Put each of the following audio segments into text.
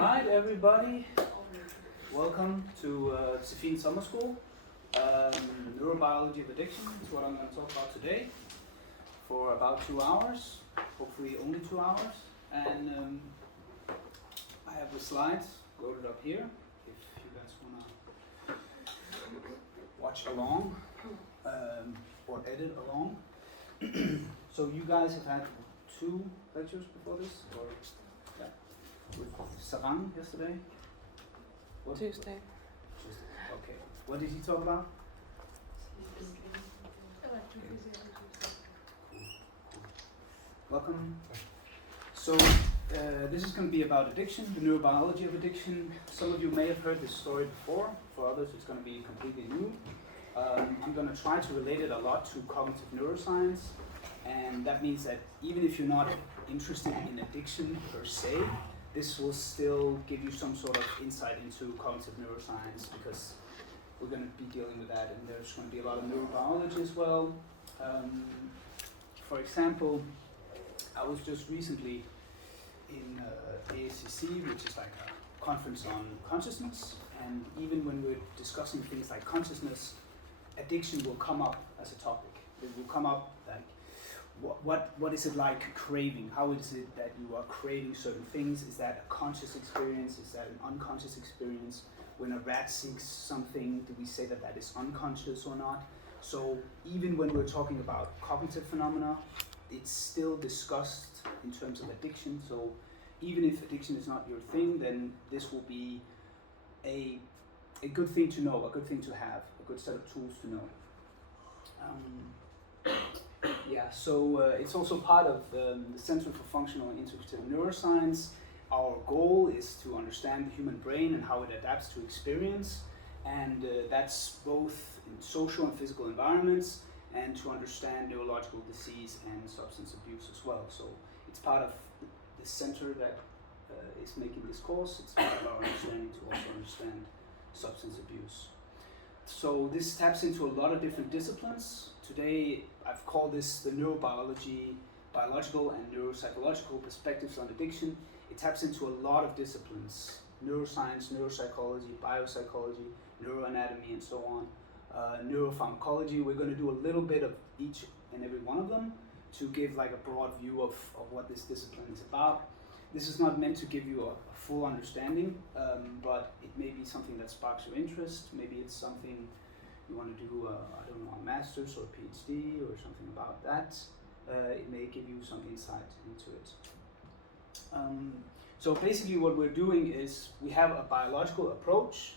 Alright, everybody, welcome to CFIN Summerschool. Neurobiology of addiction is what I'm going to talk about today for about 2 hours, hopefully only 2 hours. And I have the slides loaded up here if you guys want to watch along or edit along. So you guys have had 2 lectures before this? Or with Sarang yesterday? Tuesday. Okay. What did he talk about? Welcome. So this is going to be about addiction, the neurobiology of addiction. Some of you may have heard this story before. For others, it's going to be completely new. I'm going to try to relate it a lot to cognitive neuroscience. And that means that even if you're not interested in addiction per se, this will still give you some sort of insight into cognitive neuroscience, because we're going to be dealing with that, and there's going to be a lot of neurobiology as well. For example, I was just recently in ASCC, which is like a conference on consciousness, and even when we're discussing things like consciousness, addiction will come up as a topic. It will come up like, what is it like craving? How is it that you are craving certain things? Is that a conscious experience? Is that an unconscious experience? When a rat seeks something, do we say that that is unconscious or not? So even when we're talking about cognitive phenomena, it's still discussed in terms of addiction. So even if addiction is not your thing, then this will be a good thing to know, a good thing to have, a good set of tools to know. So it's also part of the Center for Functional and Integrative Neuroscience. Our goal is to understand the human brain and how it adapts to experience, and that's both in social and physical environments, and to understand neurological disease and substance abuse as well. So it's part of the center that is making this course. It's part of our understanding to also understand substance abuse. So this taps into a lot of different disciplines. Today I've called this the neurobiology, biological and neuropsychological perspectives on addiction. It taps into a lot of disciplines: neuroscience, neuropsychology, biopsychology, neuroanatomy, and so on. Neuropharmacology. We're going to do a little bit of each and every one of them to give like a broad view of what this discipline is about. This is not meant to give you a full understanding, but it may be something that sparks your interest. Maybe it's something you want to do, I don't know, a master's or a PhD or something about that. It may give you some insight into it. So basically what we're doing is we have a biological approach.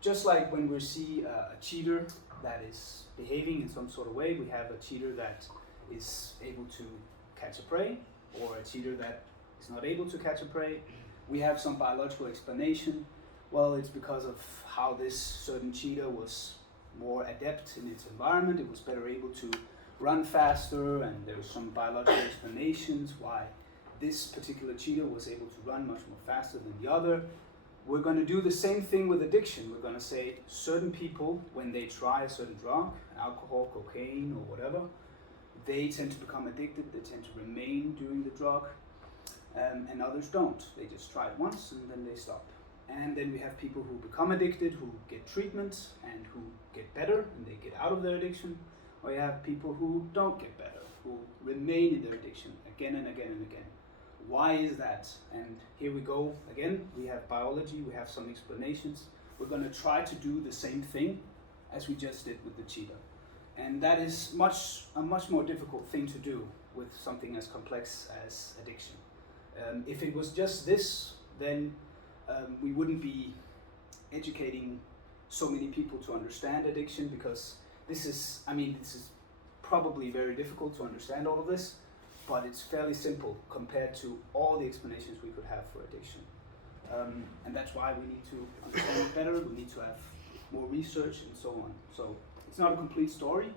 Just like when we see a cheater that is behaving in some sort of way, we have a cheater that is able to catch a prey, or a cheater that is not able to catch a prey. We have some biological explanation. Well, it's because of how this certain cheetah was more adept in its environment. It was better able to run faster, and there's some biological explanations why this particular cheetah was able to run much more faster than the other. We're going to do the same thing with addiction. We're going to say certain people, when they try a certain drug, alcohol, cocaine, or whatever, they tend to become addicted, they tend to remain doing the drug, and others don't. They just try it once and then they stop. And then we have people who become addicted, who get treatment and who get better and they get out of their addiction. Or you have people who don't get better, who remain in their addiction again and again and again. Why is that? And here we go again. We have biology, we have some explanations. We're going to try to do the same thing as we just did with the cheetah. And that is a much more difficult thing to do with something as complex as addiction. If it was just this, then we wouldn't be educating so many people to understand addiction, because this is probably very difficult to understand all of this, but it's fairly simple compared to all the explanations we could have for addiction. And that's why we need to understand it better, we need to have more research and so on. So it's not a complete story.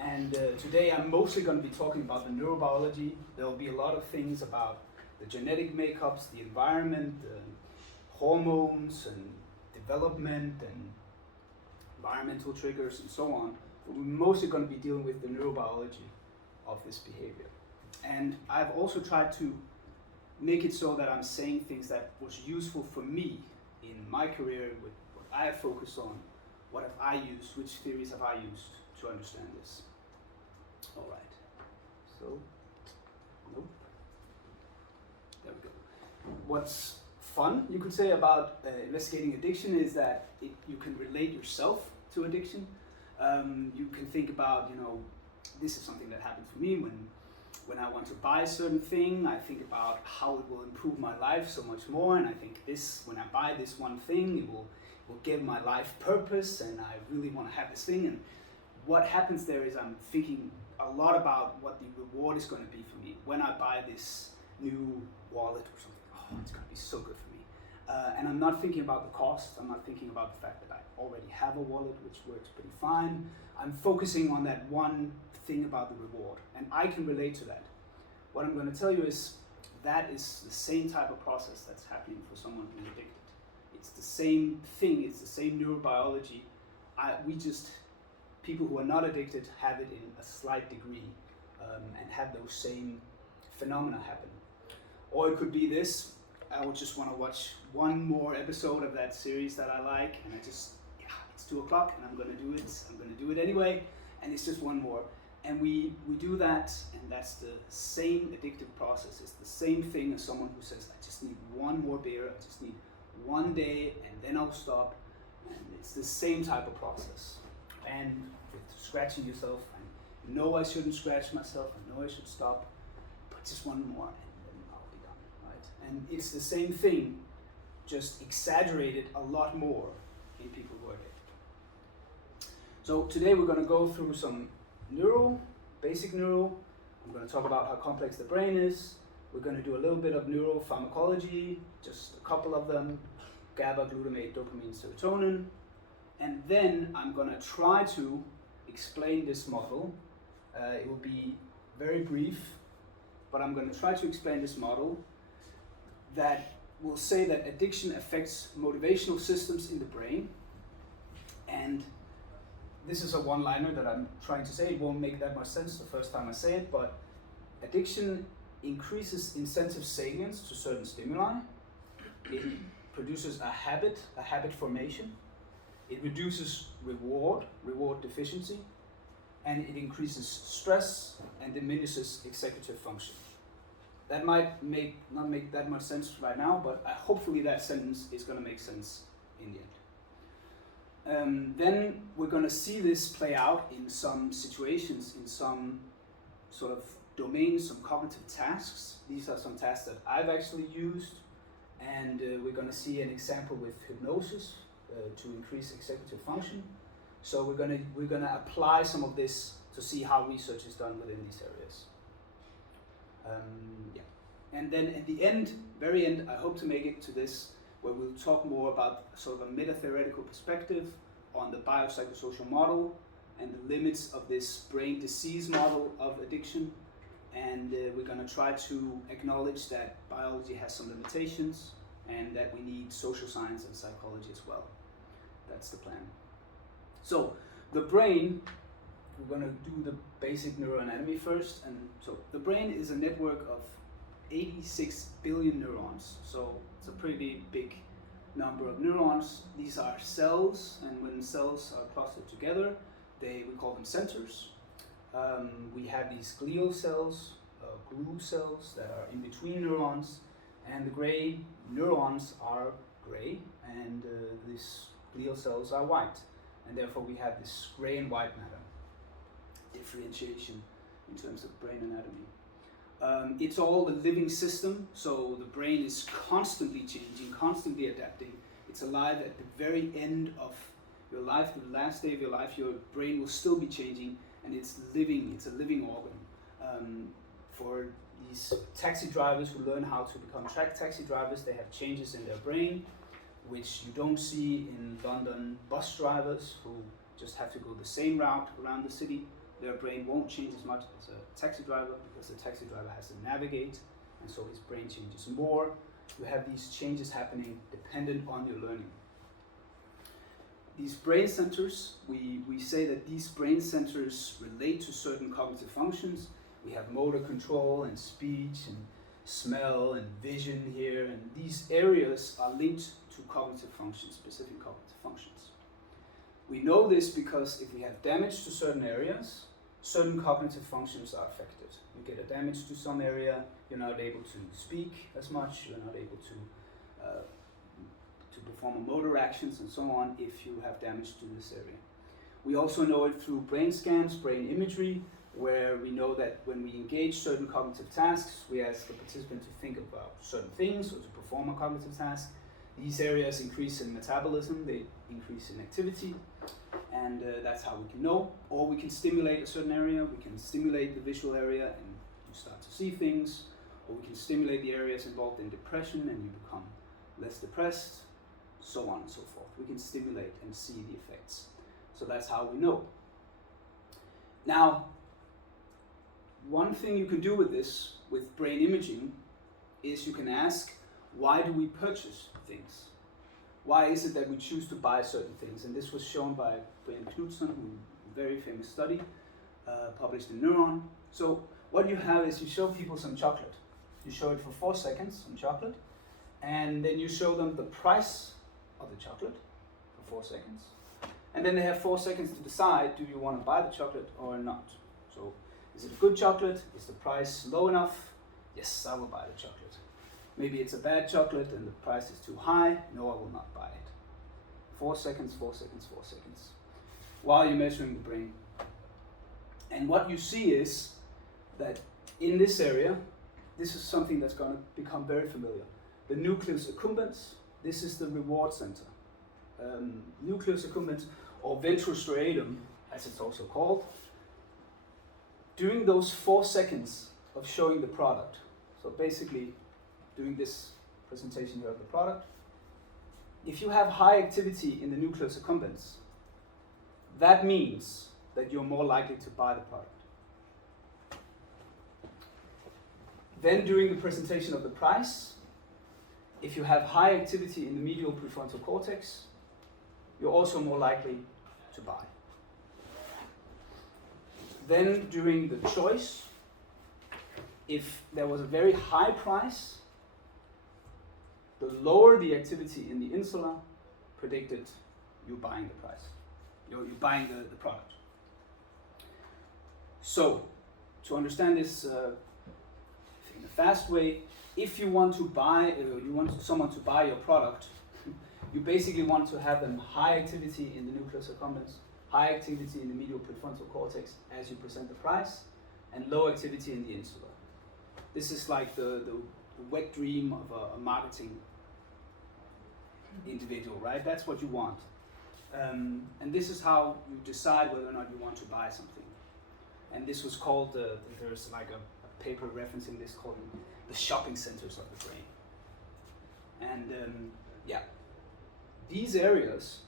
And today I'm mostly going to be talking about the neurobiology. There will be a lot of things about the genetic makeups, the environment, hormones and development and environmental triggers and so on. But we're mostly going to be dealing with the neurobiology of this behavior. And I've also tried to make it so that I'm saying things that was useful for me in my career, with what I have focused on, what have I used, which theories have I used to understand this. All right, so, nope, there we go. What's fun, you could say, about investigating addiction is that you can relate yourself to addiction. You can think about, this is something that happened for me when I want to buy a certain thing. I think about how it will improve my life so much more, and I think when I buy this one thing, it will give my life purpose, and I really want to have this thing. And what happens there is I'm thinking a lot about what the reward is going to be for me when I buy this new wallet or something. Oh, it's going to be so good for me. And I'm not thinking about the cost. I'm not thinking about the fact that I already have a wallet, which works pretty fine. I'm focusing on that one thing about the reward, and I can relate to that. What I'm going to tell you is that is the same type of process that's happening for someone who's addicted. It's the same thing. It's the same neurobiology. People who are not addicted have it in a slight degree, and have those same phenomena happen. Or it could be this: I would just want to watch one more episode of that series that I like, and it's 2 o'clock and I'm going to do it. I'm going to do it anyway, and it's just one more. And we do that, and that's the same addictive process. It's the same thing as someone who says, I just need one more beer, I just need one day, and then I'll stop. And it's the same type of process. And with scratching yourself, I know I shouldn't scratch myself, I know I should stop, but just one more, and then I'll be done, right? And it's the same thing, just exaggerated a lot more in people who are addicted. So today we're going to go through some basic neuro. I'm going to talk about how complex the brain is. We're going to do a little bit of neuropharmacology, just a couple of them: GABA, glutamate, dopamine, serotonin. And then I'm going to try to explain this model. It will be very brief, but I'm going to try to explain this model that will say that addiction affects motivational systems in the brain. And this is a one-liner that I'm trying to say. It won't make that much sense the first time I say it, but addiction increases incentive salience to certain stimuli. It produces a habit formation. It reduces reward deficiency, and it increases stress and diminishes executive function. That might not make that much sense right now, but hopefully that sentence is going to make sense in the end. Then we're going to see this play out in some situations, in some sort of domains, some cognitive tasks. These are some tasks that I've actually used, and we're going to see an example with hypnosis to increase executive function. So we're going to apply some of this to see how research is done within these areas. And then at the end, very end, I hope to make it to this, where we'll talk more about sort of a meta-theoretical perspective on the biopsychosocial model and the limits of this brain disease model of addiction. And we're going to try to acknowledge that biology has some limitations and that we need social science and psychology as well. That's the plan. So the brain, we're going to do the basic neuroanatomy first. And so the brain is a network of 86 billion neurons. So it's a pretty big number of neurons. These are cells, and when cells are clustered together, we call them centers. We have these glial cells, glue cells that are in between neurons, and the gray neurons are gray, and these glial cells are white, and therefore we have this gray and white matter differentiation in terms of brain anatomy. It's all a living system, so the brain is constantly changing, constantly adapting. It's alive at the very end of your life, the last day of your life. Your brain will still be changing, and it's living. It's a living organ. For these taxi drivers who learn how to become taxi drivers, they have changes in their brain, which you don't see in London bus drivers who just have to go the same route around the city. Their brain won't change as much as a taxi driver, because the taxi driver has to navigate, and so his brain changes more. You have these changes happening dependent on your learning. These brain centers, we say that these brain centers relate to certain cognitive functions. We have motor control and speech and smell and vision here, and these areas are linked to cognitive functions, specific cognitive functions. We know this because if we have damage to certain areas, certain cognitive functions are affected. You get a damage to some area, you're not able to speak as much, you're not able to perform motor actions and so on if you have damage to this area. We also know it through brain scans, brain imagery, where we know that when we engage certain cognitive tasks, we ask the participant to think about certain things or to perform a cognitive task. These areas increase in metabolism, they increase in activity, and that's how we can know. Or we can stimulate a certain area, we can stimulate the visual area and you start to see things, or we can stimulate the areas involved in depression and you become less depressed, so on and so forth. We can stimulate and see the effects. So that's how we know. Now, one thing you can do with this, with brain imaging, is you can ask, why do we purchase things? Why is it that we choose to buy certain things? And this was shown by Brian Knudsen, a very famous study published in Neuron. So what you have is you show people some chocolate. You show it for 4 seconds, some chocolate, and then you show them the price of the chocolate for 4 seconds. And then they have 4 seconds to decide, do you want to buy the chocolate or not? So, is it a good chocolate? Is the price low enough? Yes, I will buy the chocolate. Maybe it's a bad chocolate and the price is too high. No, I will not buy it. 4 seconds, 4 seconds, 4 seconds. While you're measuring the brain. And what you see is that in this area, this is something that's going to become very familiar. The nucleus accumbens, this is the reward center. Nucleus accumbens, or ventral striatum, as it's also called. During those 4 seconds of showing the product, so basically doing this presentation here of the product, if you have high activity in the nucleus accumbens, that means that you're more likely to buy the product. Then during the presentation of the price, if you have high activity in the medial prefrontal cortex, you're also more likely to buy. Then during the choice, if there was a very high price, the lower the activity in the insula predicted you buying the price. You're buying the product. So, to understand this in a fast way, if you want to buy, you want someone to buy your product, you basically want to have them high activity in the nucleus accumbens, high activity in the medial prefrontal cortex as you present the price, and low activity in the insula. This is like the wet dream of a marketing individual, right? That's what you want. And this is how you decide whether or not you want to buy something. And this was called, there's like a paper referencing this called the shopping centers of the brain. And yeah, these areas,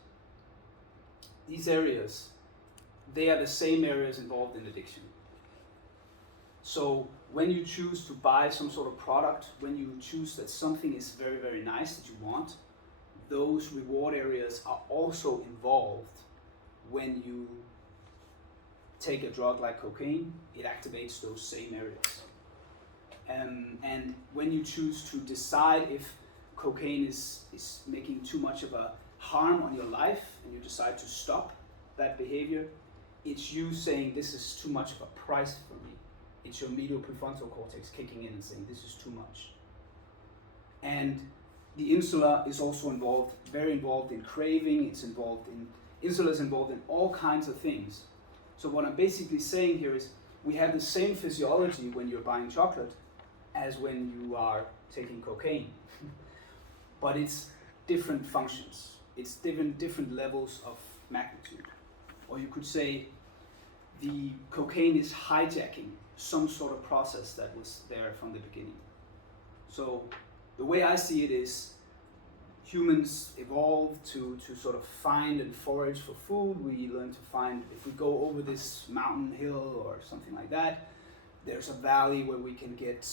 they are the same areas involved in addiction. So when you choose to buy some sort of product, when you choose that something is very, very nice that you want, those reward areas are also involved when you take a drug like cocaine. It activates those same areas. And when you choose to decide if cocaine is making too much of a harm on your life and you decide to stop that behavior, it's you saying this is too much of a price for me. It's your medial prefrontal cortex kicking in and saying this is too much. And the insula is also involved, very involved in craving. Insula is involved in all kinds of things. So what I'm basically saying here is we have the same physiology when you're buying chocolate as when you are taking cocaine. But it's different functions. It's different levels of magnitude. Or you could say the cocaine is hijacking some sort of process that was there from the beginning. So the way I see it is humans evolved to sort of find and forage for food. We learn to find, if we go over this mountain hill or something like that, there's a valley where we can get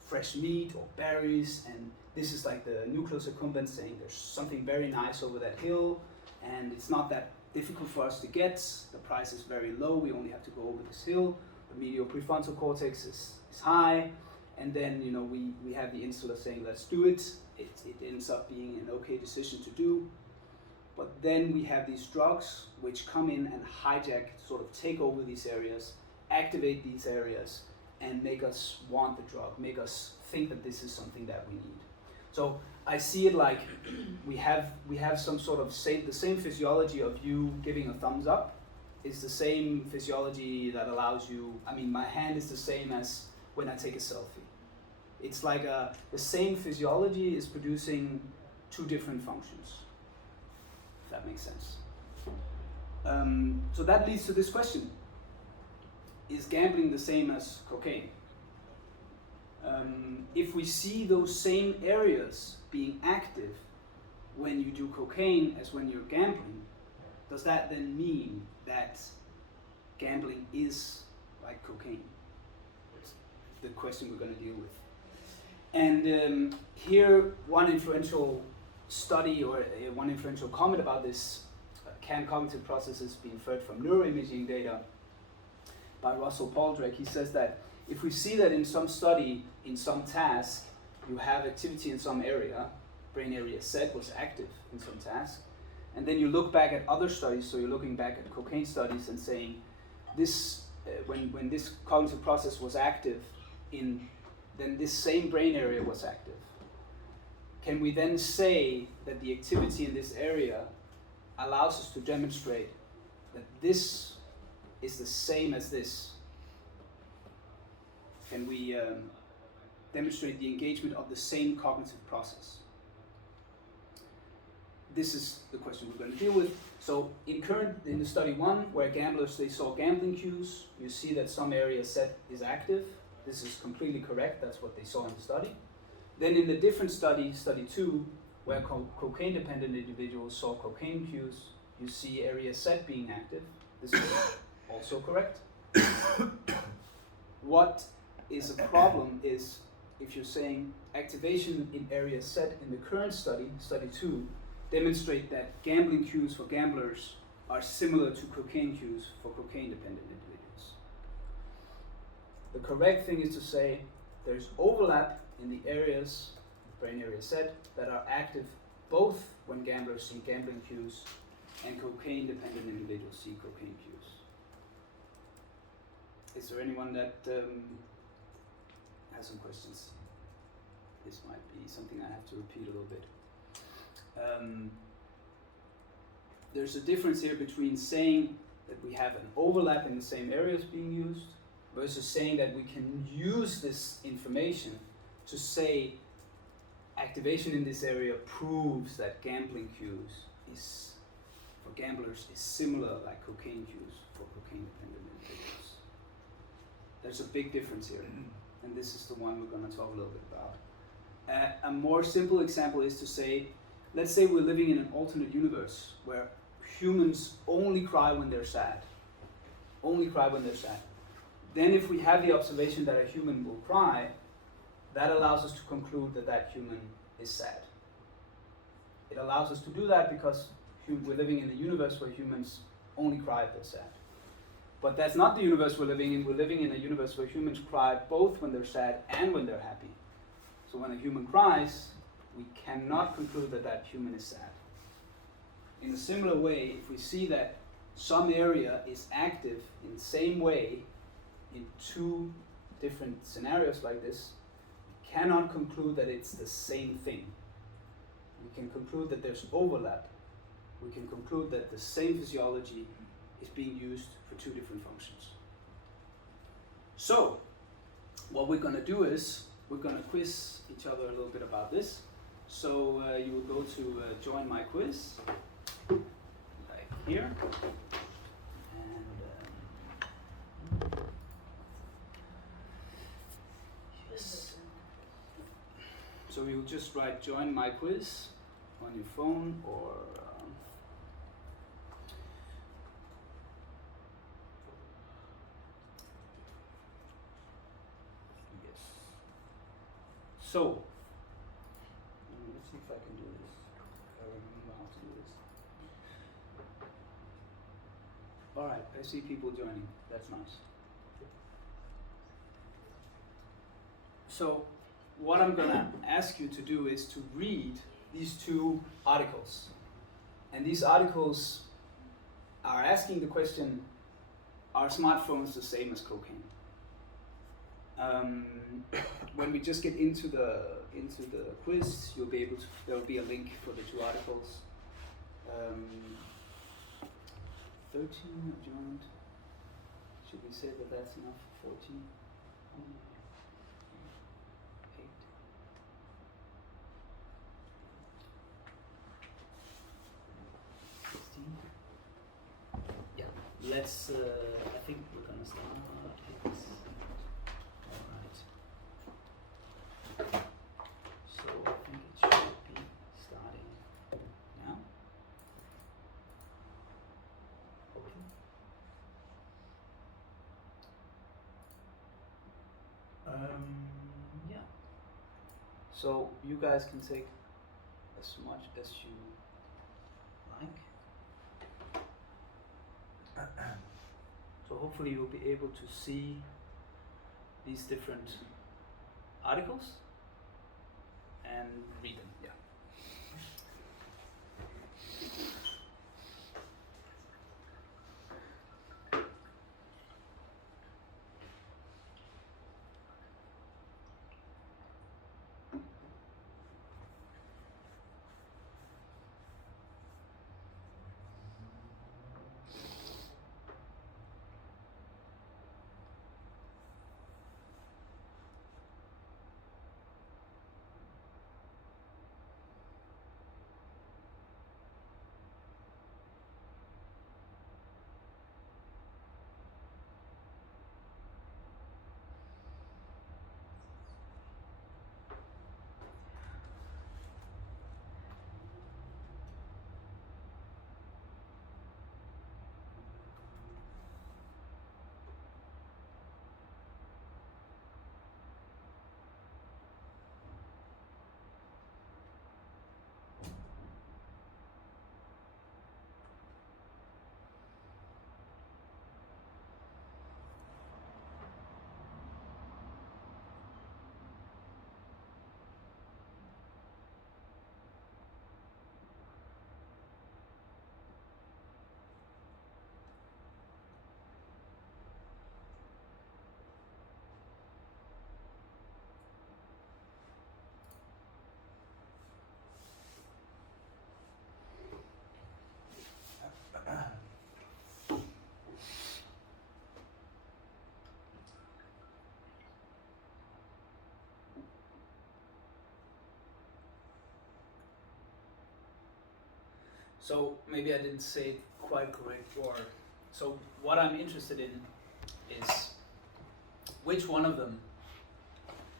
fresh meat or berries, and this is like the nucleus accumbens saying there's something very nice over that hill, and it's not that difficult for us to get. The price is very low, we only have to go over this hill. The medial prefrontal cortex is high, and then we have the insular saying let's do it. It ends up being an okay decision to do. But then we have these drugs which come in and hijack, sort of take over these areas, activate these areas, and make us want the drug, make us think that this is something that we need. So I see it like we have some sort of the same physiology of you giving a thumbs up is the same physiology that allows you, my hand is the same as when I take a selfie. It's like the same physiology is producing two different functions. If that makes sense. So that leads to this question. Is gambling the same as cocaine? If we see those same areas being active when you do cocaine as when you're gambling, does that then mean that gambling is like cocaine? That's the question we're going to deal with. And here, one influential study or one influential comment about this can cognitive processes be inferred from neuroimaging data by Russell Pauldrake. He says that if we see that in some study, in some task, you have activity in some area, brain area Z was active in some task, and then you look back at other studies, so you're looking back at cocaine studies and saying, this when this cognitive process was active, then this same brain area was active. Can we then say that the activity in this area allows us to demonstrate that this is the same as this? Can we demonstrate the engagement of the same cognitive process? This is the question we're going to deal with. So in the study 1, where gamblers, they saw gambling cues, you see that some area set is active. This is completely correct, that's what they saw in the study. Then in the different study, study 2, where cocaine-dependent individuals saw cocaine cues, you see area set being active. This is also correct. What is a problem is if you're saying activation in area set in the current study, study 2, demonstrate that gambling cues for gamblers are similar to cocaine cues for cocaine-dependent individuals. The correct thing is to say there's overlap in the areas, brain area set, that are active both when gamblers see gambling cues and cocaine-dependent individuals see cocaine cues. Is there anyone that has some questions? This might be something I have to repeat a little bit. There's a difference here between saying that we have an overlap in the same areas being used versus saying that we can use this information to say activation in this area proves that gambling cues for gamblers is similar like cocaine cues for cocaine-dependent individuals. There's a big difference here, and this is the one we're going to talk a little bit about. A more simple example is to say, let's say we're living in an alternate universe where humans only cry when they're sad. Only cry when they're sad. Then if we have the observation that a human will cry, that allows us to conclude that that human is sad. It allows us to do that because we're living in a universe where humans only cry if they're sad. But that's not the universe we're living in. We're living in a universe where humans cry both when they're sad and when they're happy. So when a human cries, we cannot conclude that that human is sad. In a similar way, if we see that some area is active in the same way in two different scenarios like this, we cannot conclude that it's the same thing. We can conclude that there's overlap. We can conclude that the same physiology is being used for two different functions. So, what we're going to do is, we're going to quiz each other a little bit about this. So you will go to join my quiz, like here, and yes. So you'll just write join my quiz on your phone or yes. So. Let's see if I can do this. I remember how to do this. Alright, I see people joining. That's nice. So what I'm gonna ask you to do is to read these two articles. And these articles are asking the question, are smartphones the same as cocaine? When we just get into the quiz, you'll be able to, there will be a link for the two articles. 13 adjourned. Should we say that that's enough? 14? 8. Yeah, let's, I think we're gonna start it. Alright. So I think it should be starting now. Okay. Yeah. So you guys can take as much as you like. So hopefully you'll be able to see these different articles and read them. Yeah. So maybe I didn't say it quite correct, or so what I'm interested in is which one of them,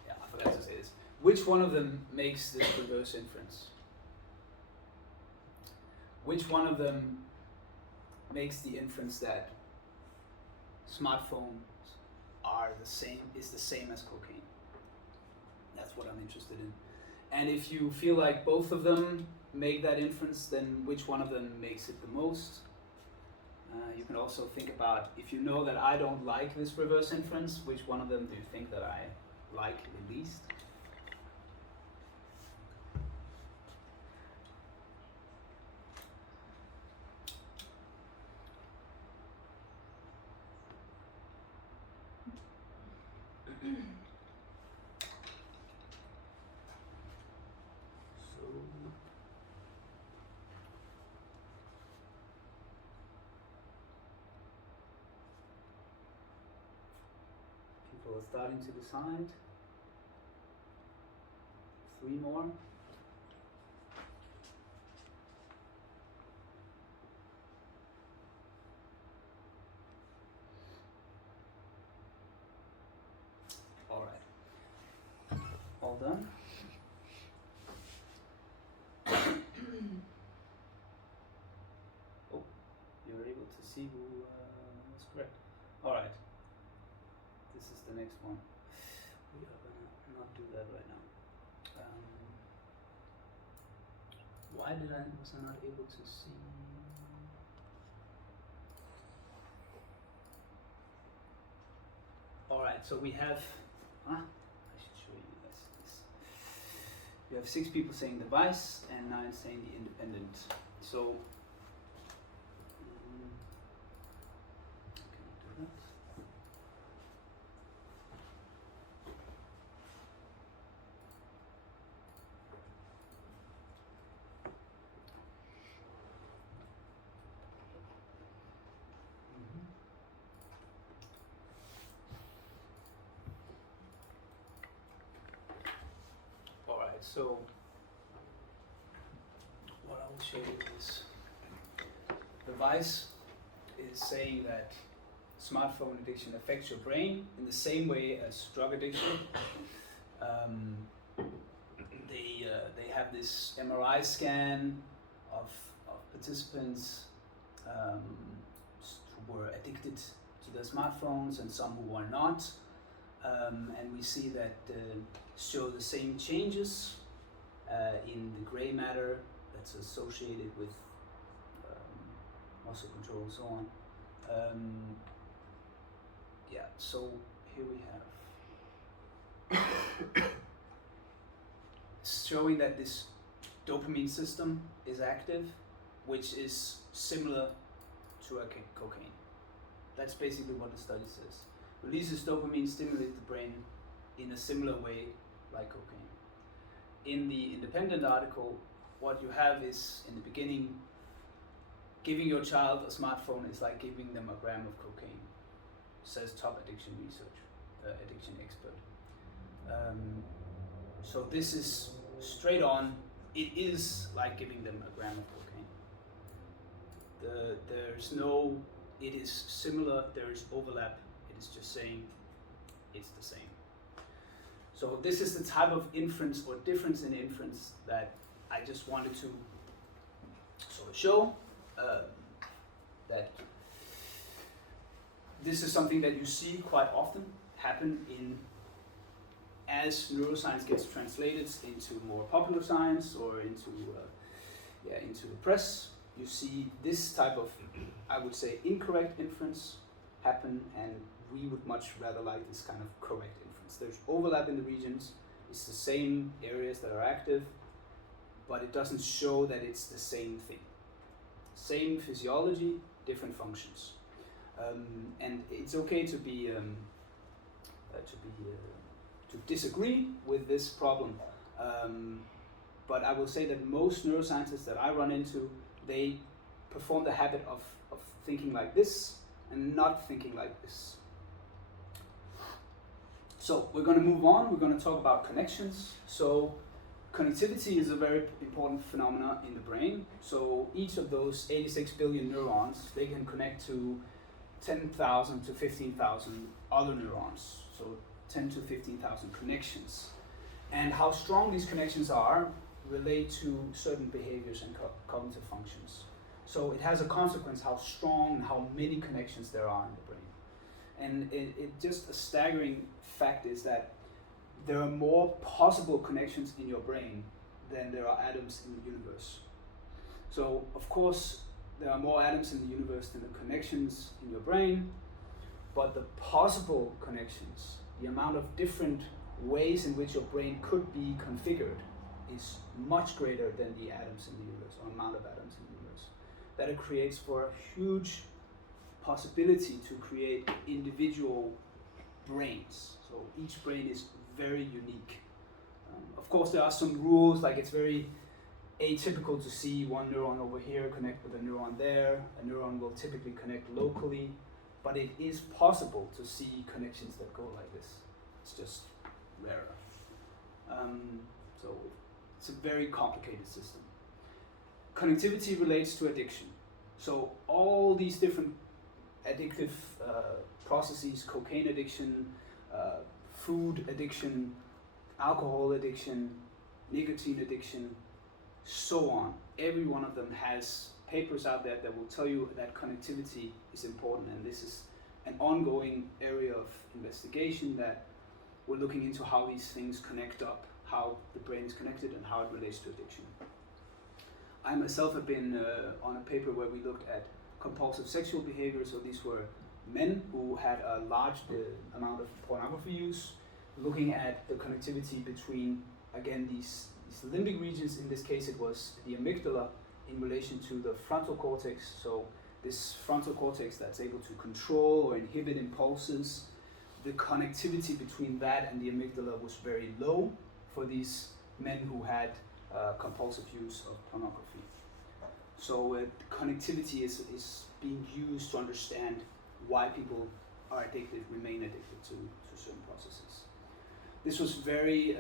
yeah, I forgot to say this, which one of them makes this reverse inference? Which one of them makes the inference that smartphones are the same, is the same as cocaine? That's what I'm interested in. And if you feel like both of them make that inference, then which one of them makes it the most? You can also think about, if you know that I don't like this reverse inference, which one of them do you think that I like the least? So people are starting to decide. 3 more. All right. All done. Oh, you're able to see who was correct. All right. This is the next one. We are gonna not do that right now. Why was I not able to see? All right, so we have. I should show you you have 6 people saying device and 9 saying the independent. So, can I do that? Alright, so what I will show you is the Vice is saying that smartphone addiction affects your brain in the same way as drug addiction. They have this MRI scan of participants who were addicted to their smartphones and some who are not. And we see that show the same changes in the gray matter that's associated with muscle control and so on. Yeah, so here we have showing that this dopamine system is active, which is similar to cocaine. That's basically what the study says. Releases dopamine, stimulates the brain in a similar way like cocaine. In the independent article, what you have is, in the beginning, giving your child a smartphone is like giving them a gram of cocaine, says top addiction addiction expert. So this is straight on, it is like giving them a gram of cocaine. There's no, it is similar, there is overlap, it is just saying it's the same. So this is the type of inference or difference in inference that I just wanted to sort of show, that this is something that you see quite often happen as neuroscience gets translated into more popular science or into the press. You see this type of, I would say, incorrect inference happen, and we would much rather like this kind of correct inference. There's overlap in the regions, it's the same areas that are active, but it doesn't show that it's the same thing. Same physiology, different functions. And it's okay to disagree with this problem, but I will say that most neuroscientists that I run into, they perform the habit of thinking like this and not thinking like this. So we're going to move on. We're going to talk about connections. So connectivity is a very important phenomena in the brain. So each of those 86 billion neurons, they can connect to 10,000 to 15,000 other neurons. So 10 to 15,000 connections. And how strong these connections are relate to certain behaviors and cognitive functions. So it has a consequence how strong and how many connections there are in the brain. And it just a staggering fact is that there are more possible connections in your brain than there are atoms in the universe. So of course there are more atoms in the universe than the connections in your brain, but the possible connections, the amount of different ways in which your brain could be configured, is much greater than the atoms in the universe, or amount of atoms in the universe. That it creates for a huge possibility to create individual brains. So each brain is very unique. Of course there are some rules, like it's very atypical to see one neuron over here connect with a neuron there. A neuron will typically connect locally, but it is possible to see connections that go like this. It's just rarer. So it's a very complicated system. Connectivity relates to addiction. So all these different addictive processes, cocaine addiction, food addiction, alcohol addiction, nicotine addiction, so on. Every one of them has papers out there that will tell you that connectivity is important, and this is an ongoing area of investigation that we're looking into how these things connect up, how the brain is connected and how it relates to addiction. I myself have been on a paper where we looked at compulsive sexual behavior. So these were men who had a large amount of pornography use, looking at the connectivity between, again, these these limbic regions. In this case, it was the amygdala in relation to the frontal cortex. So this frontal cortex that's able to control or inhibit impulses. The connectivity between that and the amygdala was very low for these men who had compulsive use of pornography. So connectivity is being used to understand why people are addicted, remain addicted to certain processes. This was very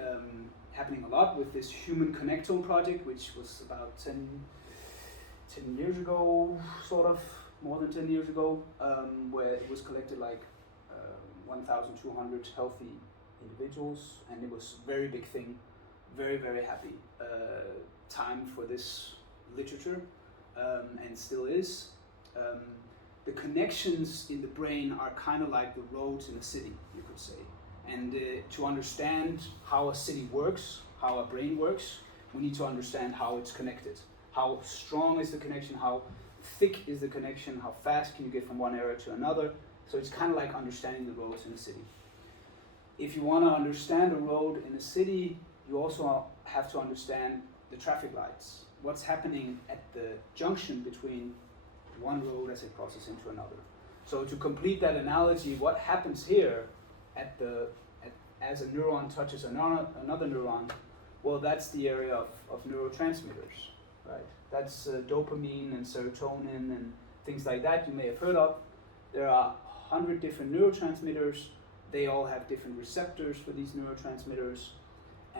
happening a lot with this Human Connectome project, which was about 10 years ago, sort of, more than 10 years ago, where it was collected like 1,200 healthy individuals, and it was a very big thing, very, very happy time for this literature, and still is. The connections in the brain are kind of like the roads in a city, you could say. And to understand how a city works, how a brain works, we need to understand how it's connected. How strong is the connection, how thick is the connection, how fast can you get from one area to another. So it's kind of like understanding the roads in a city. If you want to understand a road in a city, you also have to understand the traffic lights. What's happening at the junction between one road as it crosses into another. So to complete that analogy, what happens here as a neuron touches another neuron, well, that's the area of neurotransmitters, right? That's dopamine and serotonin and things like that you may have heard of. There are 100 different neurotransmitters. They all have different receptors for these neurotransmitters,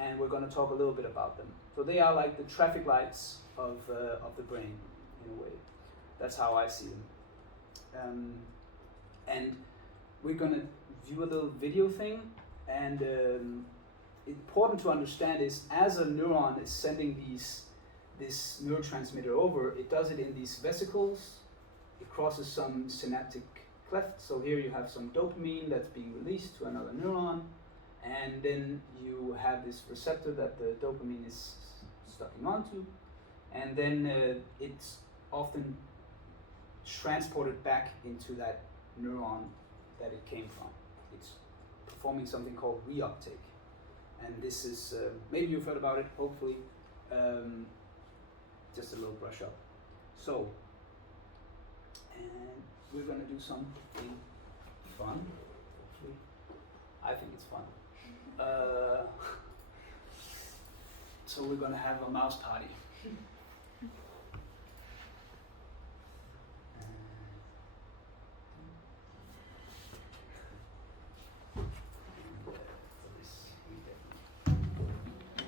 and we're going to talk a little bit about them. So they are like the traffic lights of the brain, in a way. That's how I see them. And we're going to view a little video thing, and important to understand is as a neuron is sending this neurotransmitter over, it does it in these vesicles. It crosses some synaptic cleft. So here you have some dopamine that's being released to another neuron, and then you have this receptor that the dopamine is stucking onto, and then it's often transported back into that neuron that it came from. It's performing something called reuptake, and this is maybe you've heard about it, hopefully. Just a little brush up. So, and we're going to do something fun. Hopefully, I think it's fun. So we're going to have a mouse party.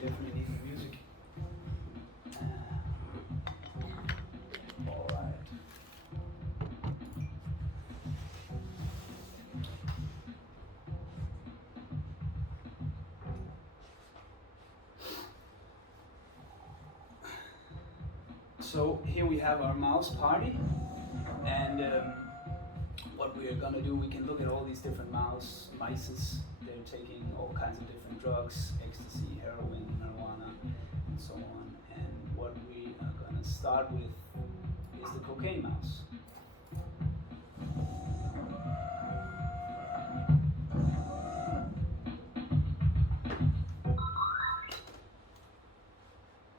Definitely need the music. All right. So here we have our mouse party, and what we are gonna do, we can look at all these different mices. They're taking all kinds of different drugs, ecstasy, heroin, marijuana, and so on. And what we are gonna start with is the cocaine mouse.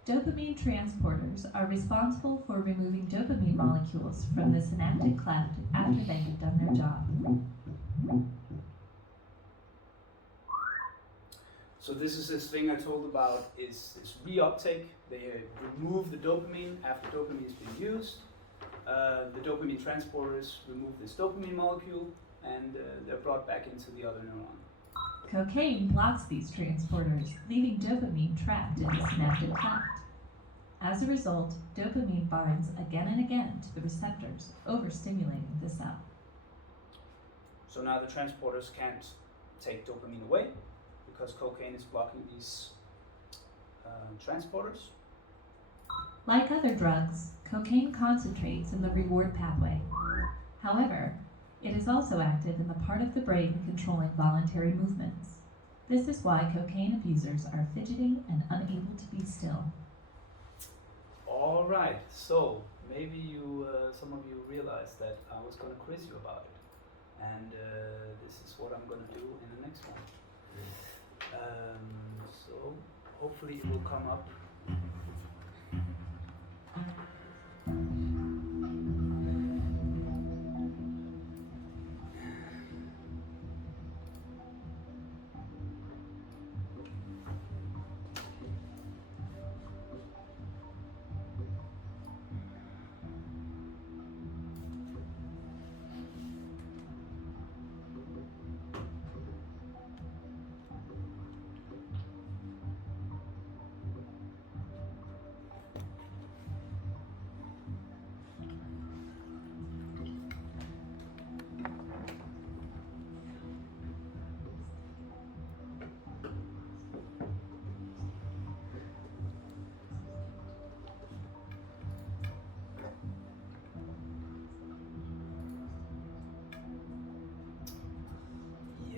Dopamine transporters are responsible for removing dopamine molecules from the synaptic cleft after they have done their job. So this is this thing I told about is reuptake. They remove the dopamine after dopamine has been used. The dopamine transporters remove this dopamine molecule, and they're brought back into the other neuron. Cocaine blocks these transporters, leaving dopamine trapped in the synaptic cleft. As a result, dopamine binds again and again to the receptors, overstimulating the cell. So now the transporters can't take dopamine away because cocaine is blocking these transporters. Like other drugs, cocaine concentrates in the reward pathway. However, it is also active in the part of the brain controlling voluntary movements. This is why cocaine abusers are fidgeting and unable to be still. All right, so maybe some of you realized that I was going to quiz you about it, and this is what I'm going to do in the next one. So hopefully it will come up.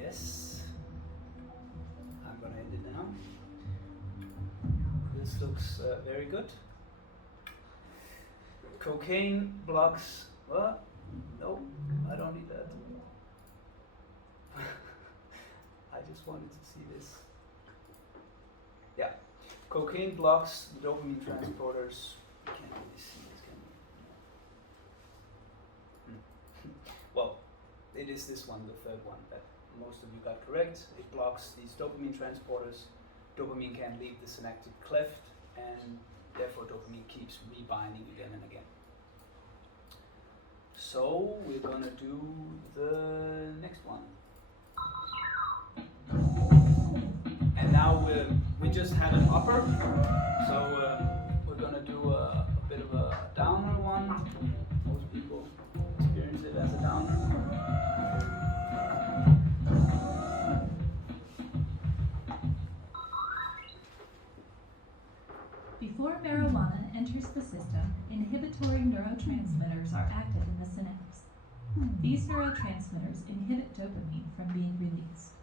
Yes, I'm gonna end it now. This looks very good. Cocaine blocks. What? No, I don't need that. I just wanted to see this. Yeah, cocaine blocks the dopamine transporters. Can't really see this, can you? Well, it is this one, the third one, that most of you got correct. It blocks these dopamine transporters. Dopamine can leave the synaptic cleft, and therefore dopamine keeps rebinding again and again. So we're gonna do the next one. And now we just had an upper, so we're gonna do a bit of a downer one. Most people experience it as a downer. Before marijuana enters the system, inhibitory neurotransmitters are active in the synapse. These neurotransmitters inhibit dopamine from being released.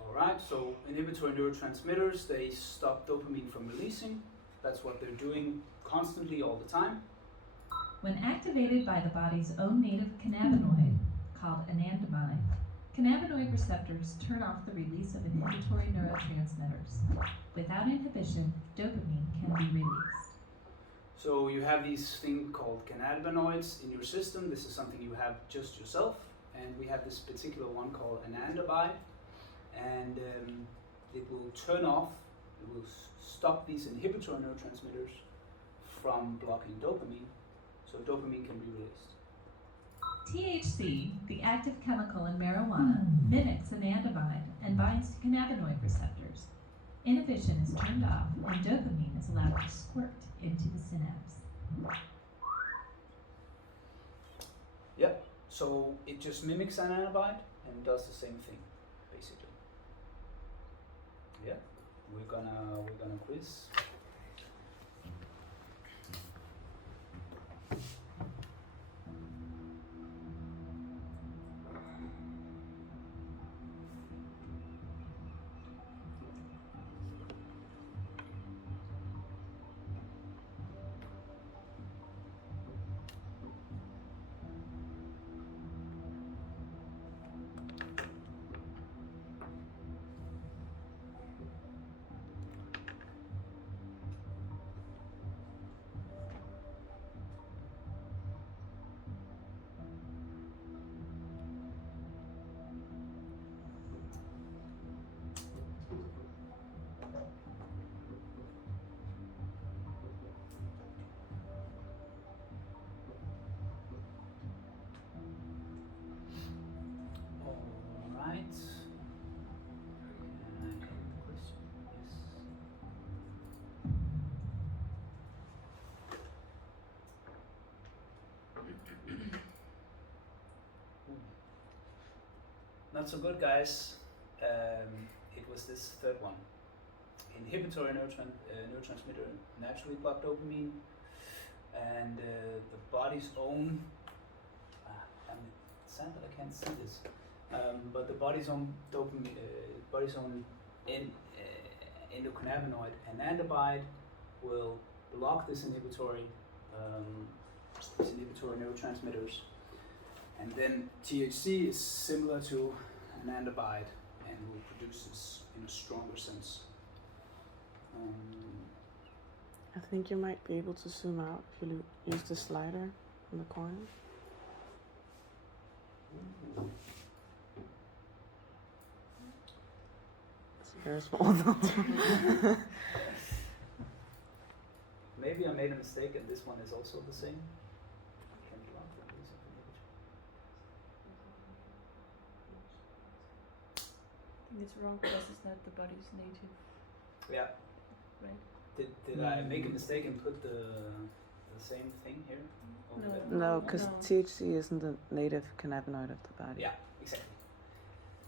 Alright, so inhibitory neurotransmitters, they stop dopamine from releasing. That's what they're doing constantly all the time. When activated by the body's own native cannabinoid, called anandamide, cannabinoid receptors turn off the release of inhibitory neurotransmitters. Without inhibition, dopamine can be released. So you have these thing called cannabinoids in your system. This is something you have just yourself, and we have this particular one called anandamide, and it will turn off, it will stop these inhibitory neurotransmitters from blocking dopamine, so dopamine can be released. THC, the active chemical in marijuana, mimics anandamide and binds to cannabinoid receptors. Inhibition is turned off and dopamine is allowed to squirt into the synapse. Yep, so it just mimics anandamide and does the same thing, basically. Yeah, we're gonna quiz. Not so good, guys. It was this third one. Inhibitory neurotransmitter naturally block dopamine, and the body's own. I'm sad that I can't see this, but the body's own dopamine, body's own endocannabinoid anandamide will block this inhibitory neurotransmitters. And then THC is similar to anandamide, and will produce this in a stronger sense. I think you might be able to zoom out if you use the slider in the corner. It's very small though. Maybe I made a mistake and this one is also the same. Can you lock that? I think it's wrong because it's not the body's native, Yeah. right? Did I make a mistake and put the same thing here? Over there? No, because No. THC isn't a native cannabinoid of the body. Yeah, exactly.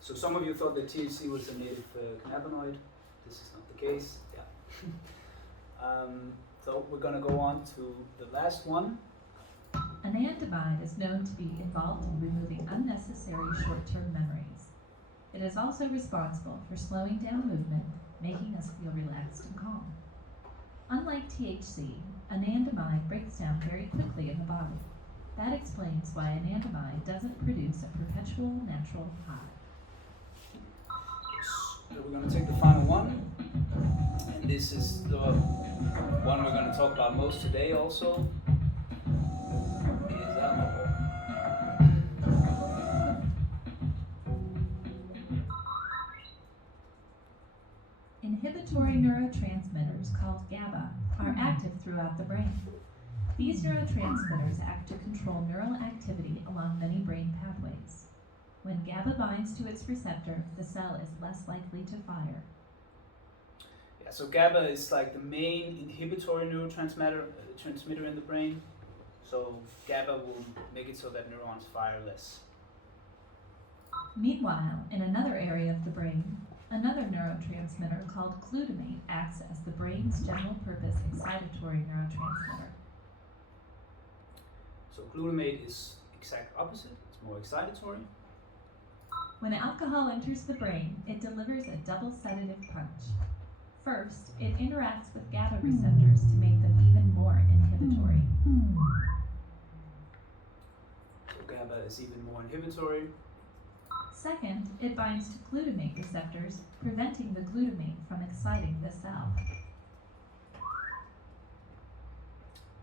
So some of you thought that THC was a native cannabinoid. This is not the case. Yeah. So we're gonna go on to the last one. Anandamide is known to be involved in removing unnecessary short-term memories. It is also responsible for slowing down movement, making us feel relaxed and calm. Unlike THC, anandamide breaks down very quickly in the body. That explains why anandamide doesn't produce a perpetual natural high. So we're gonna take the final one. And this is the one we're gonna talk about most today also. Is alcohol. Inhibitory neurotransmitters called GABA are active throughout the brain. These neurotransmitters act to control neural activity along many brain pathways. When GABA binds to its receptor, the cell is less likely to fire. Yeah, so GABA is like the main inhibitory neurotransmitter transmitter in the brain. So GABA will make it so that neurons fire less. Meanwhile, in another area of the brain, another neurotransmitter called glutamate acts as the brain's general-purpose excitatory neurotransmitter. So glutamate is exact opposite. It's more excitatory. When alcohol enters the brain, it delivers a double sedative punch. First, it interacts with GABA receptors to make them even more inhibitory. So GABA is even more inhibitory. Second, it binds to glutamate receptors, preventing the glutamate from exciting the cell.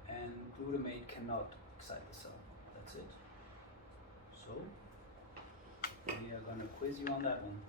And glutamate cannot excite the cell. That's it. So we are gonna quiz you on that one.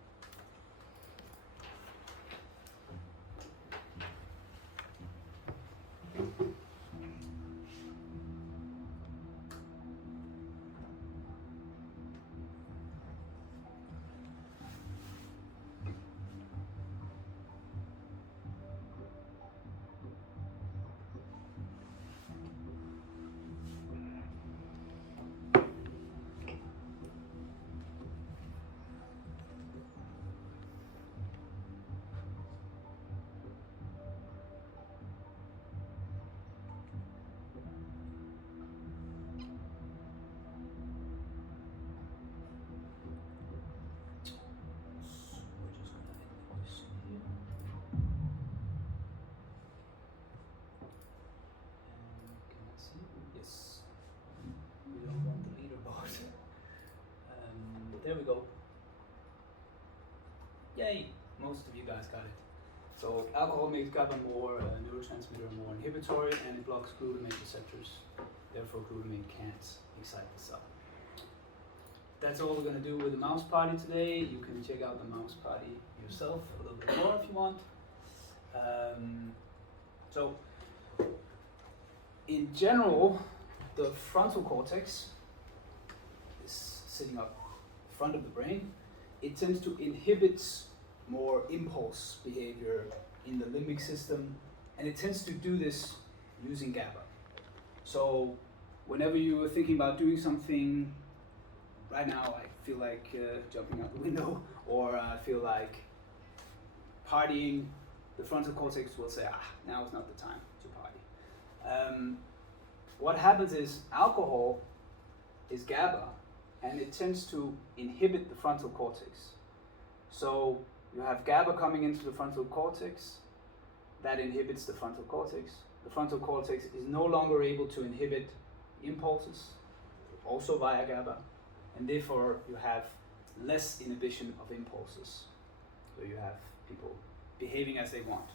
There we go. Yay! Most of you guys got it. So alcohol makes GABA more neurotransmitter more inhibitory, and it blocks glutamate receptors. Therefore, glutamate can't excite the cell. That's all we're gonna do with the mouse party today. You can check out the mouse party yourself a little bit more if you want. So, in general, the frontal cortex is sitting up front of the brain. It tends to inhibit more impulse behavior in the limbic system, and it tends to do this using GABA. So whenever you are thinking about doing something, right now I feel like jumping out the window, or I feel like partying, the frontal cortex will say, now is not the time to party. What happens is alcohol is GABA, and it tends to inhibit the frontal cortex. So you have GABA coming into the frontal cortex, that inhibits the frontal cortex. The frontal cortex is no longer able to inhibit impulses, also via GABA, and therefore you have less inhibition of impulses So you have people behaving as they want.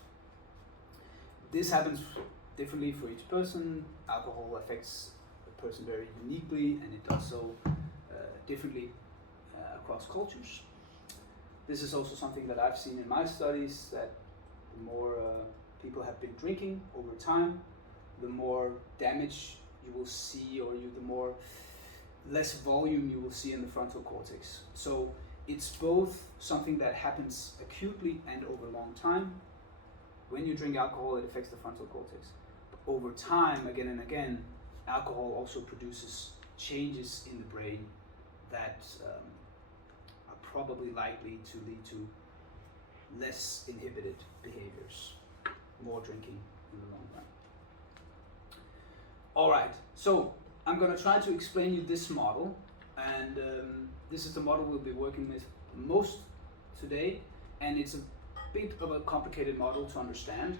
This happens differently for each person. Alcohol affects a person very uniquely, and it does so differently across cultures. This is also something that I've seen in my studies, that the more people have been drinking over time, the more damage you will see, or the more less volume you will see in the frontal cortex. So it's both something that happens acutely and over a long time. When you drink alcohol, it affects the frontal cortex. But over time, again and again, alcohol also produces changes in the brain that are probably likely to lead to less inhibited behaviors, more drinking in the long run. All right, so I'm going to try to explain you this model, and this is the model we'll be working with most today, and it's a bit of a complicated model to understand.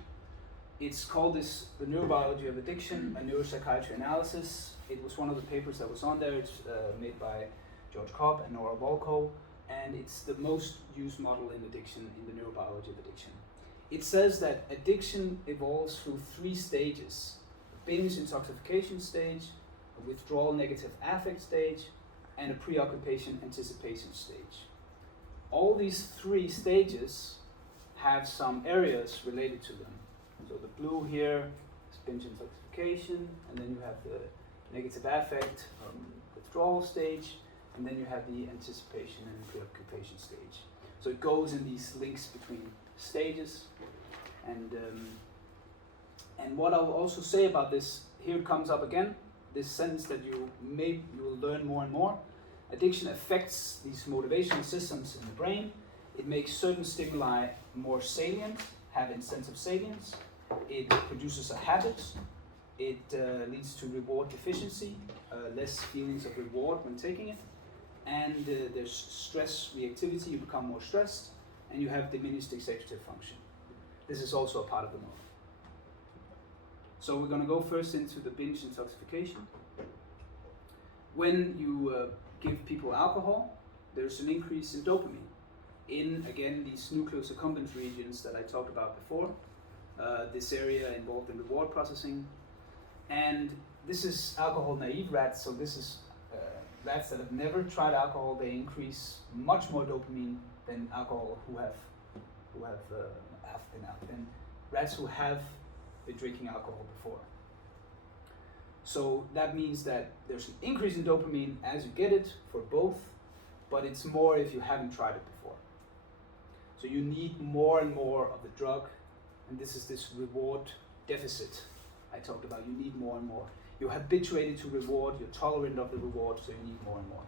It's called the neurobiology of addiction, a neuropsychiatry analysis. It was one of the papers that was on there. It's made by George Cobb and Nora Volkow, and it's the most used model in addiction, in the neurobiology of addiction. It says that addiction evolves through 3 stages: a binge intoxication stage, a withdrawal negative affect stage, and a preoccupation anticipation stage. All these 3 stages have some areas related to them. So the blue here is binge intoxication, and then you have the negative affect withdrawal stage, and then you have the anticipation and preoccupation stage. So it goes in these links between stages, and what I will also say about this, here it comes up again, this sentence that you will learn more and more. Addiction affects these motivational systems in the brain. It makes certain stimuli more salient, have a sense of salience. It produces a habit. It leads to reward deficiency, less feelings of reward when taking it. And there's stress reactivity, you become more stressed, and you have diminished executive function. This is also a part of the model. So we're going to go first into the binge intoxication. When you give people alcohol, there's an increase in dopamine in, again, these nucleus accumbens regions that I talked about before, this area involved in reward processing. And this is alcohol naive rats, so this is rats that have never tried alcohol. They increase much more dopamine than alcohol who have than rats who have been drinking alcohol before. So that means that there's an increase in dopamine as you get it for both, but it's more if you haven't tried it before. So you need more and more of the drug, and this is this reward deficit I talked about. You need more and more. You're habituated to reward, you're tolerant of the reward, so you need more and more.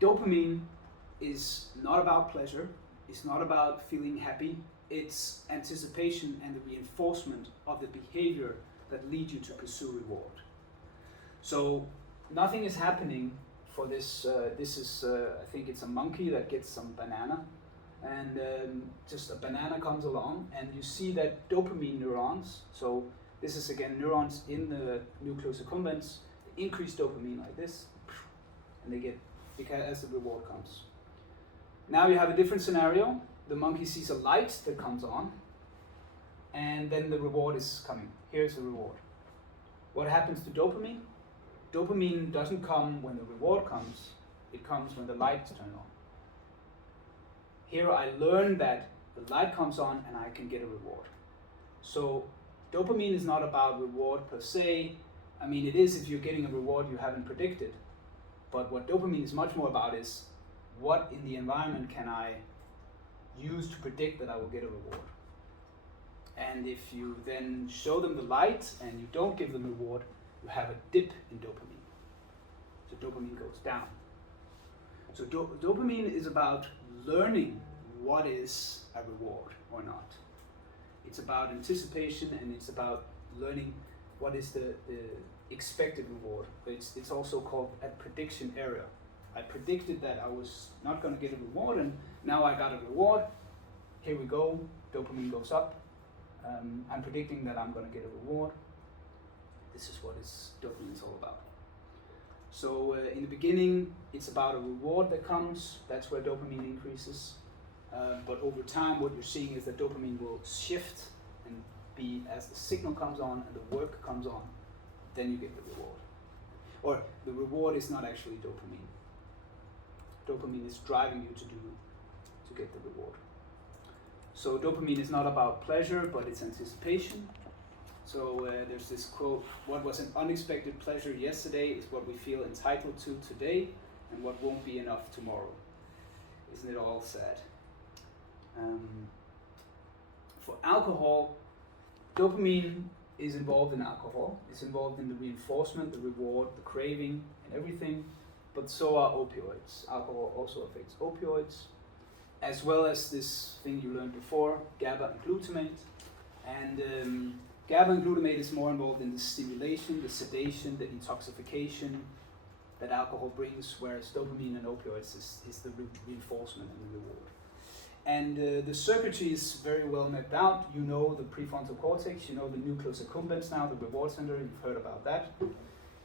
Dopamine is not about pleasure, it's not about feeling happy, it's anticipation and the reinforcement of the behavior that lead you to pursue reward. So nothing is happening for this. This is, I think it's a monkey that gets some banana, and just a banana comes along, and you see that dopamine neurons, so this is again neurons in the nucleus accumbens, increase dopamine like this, and they get, because as the reward comes. Now you have a different scenario. The monkey sees a light that comes on, and then the reward is coming. Here's the reward. What happens to dopamine? Dopamine doesn't come when the reward comes, it comes when the lights turn on. Here I learn that the light comes on and I can get a reward. So dopamine is not about reward per se. I mean, it is if you're getting a reward you haven't predicted. But what dopamine is much more about is, what in the environment can I use to predict that I will get a reward? And if you then show them the light and you don't give them a reward, you have a dip in dopamine. So dopamine goes down. So dopamine is about learning what is a reward or not. It's about anticipation, and it's about learning what is the expected reward. It's also called a prediction error. I predicted that I was not going to get a reward, and now I got a reward. Here we go, dopamine goes up. I'm predicting that I'm going to get a reward. This is what dopamine is all about. So in the beginning, it's about a reward that comes. That's where dopamine increases. But over time, what you're seeing is that dopamine will shift and be, as the signal comes on and the work comes on, then you get the reward. Or the reward is not actually dopamine. Dopamine is driving you to get the reward. So dopamine is not about pleasure, but it's anticipation. So there's this quote, what was an unexpected pleasure yesterday is what we feel entitled to today, and what won't be enough tomorrow. Isn't it all sad? For alcohol, dopamine is involved in alcohol. It's involved in the reinforcement, the reward, the craving, and everything. But so are opioids. Alcohol also affects opioids, as well as this thing you learned before, GABA and glutamate. And GABA and glutamate is more involved in the stimulation, the sedation, the intoxication that alcohol brings, whereas dopamine and opioids is the reinforcement and the reward. And the circuitry is very well mapped out. You know the prefrontal cortex, you know the nucleus accumbens now, the reward center, you've heard about that.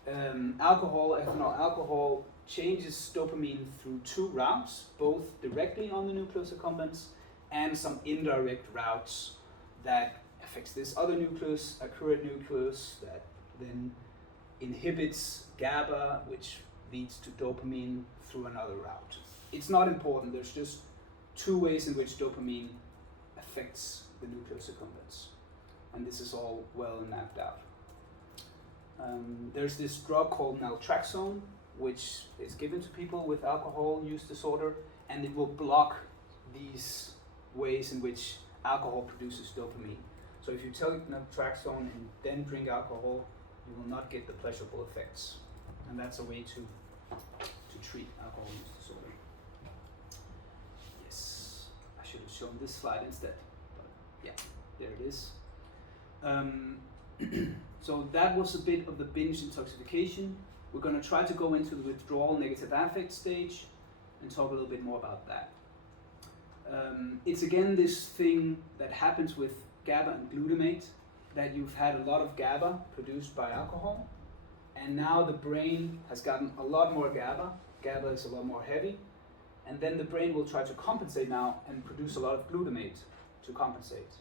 Ethanol alcohol changes dopamine through two routes, both directly on the nucleus accumbens and some indirect routes that affects this other nucleus, a current nucleus that then inhibits GABA, which leads to dopamine through another route. It's not important, there's just two ways in which dopamine affects the nucleus accumbens. And this is all well mapped out. There's this drug called naltrexone, which is given to people with alcohol use disorder, and it will block these ways in which alcohol produces dopamine. So if you take naltrexone and then drink alcohol, you will not get the pleasurable effects. And that's a way to treat alcohol use disorder. Yes, I should have shown this slide instead, but yeah, there it is. So that was a bit of the binge intoxication. We're going to try to go into the withdrawal negative affect stage and talk a little bit more about that. It's again this thing that happens with GABA and glutamate, that you've had a lot of GABA produced by alcohol, and now the brain has gotten a lot more GABA. GABA is a lot more heavy, and then the brain will try to compensate now and produce a lot of glutamate to compensate.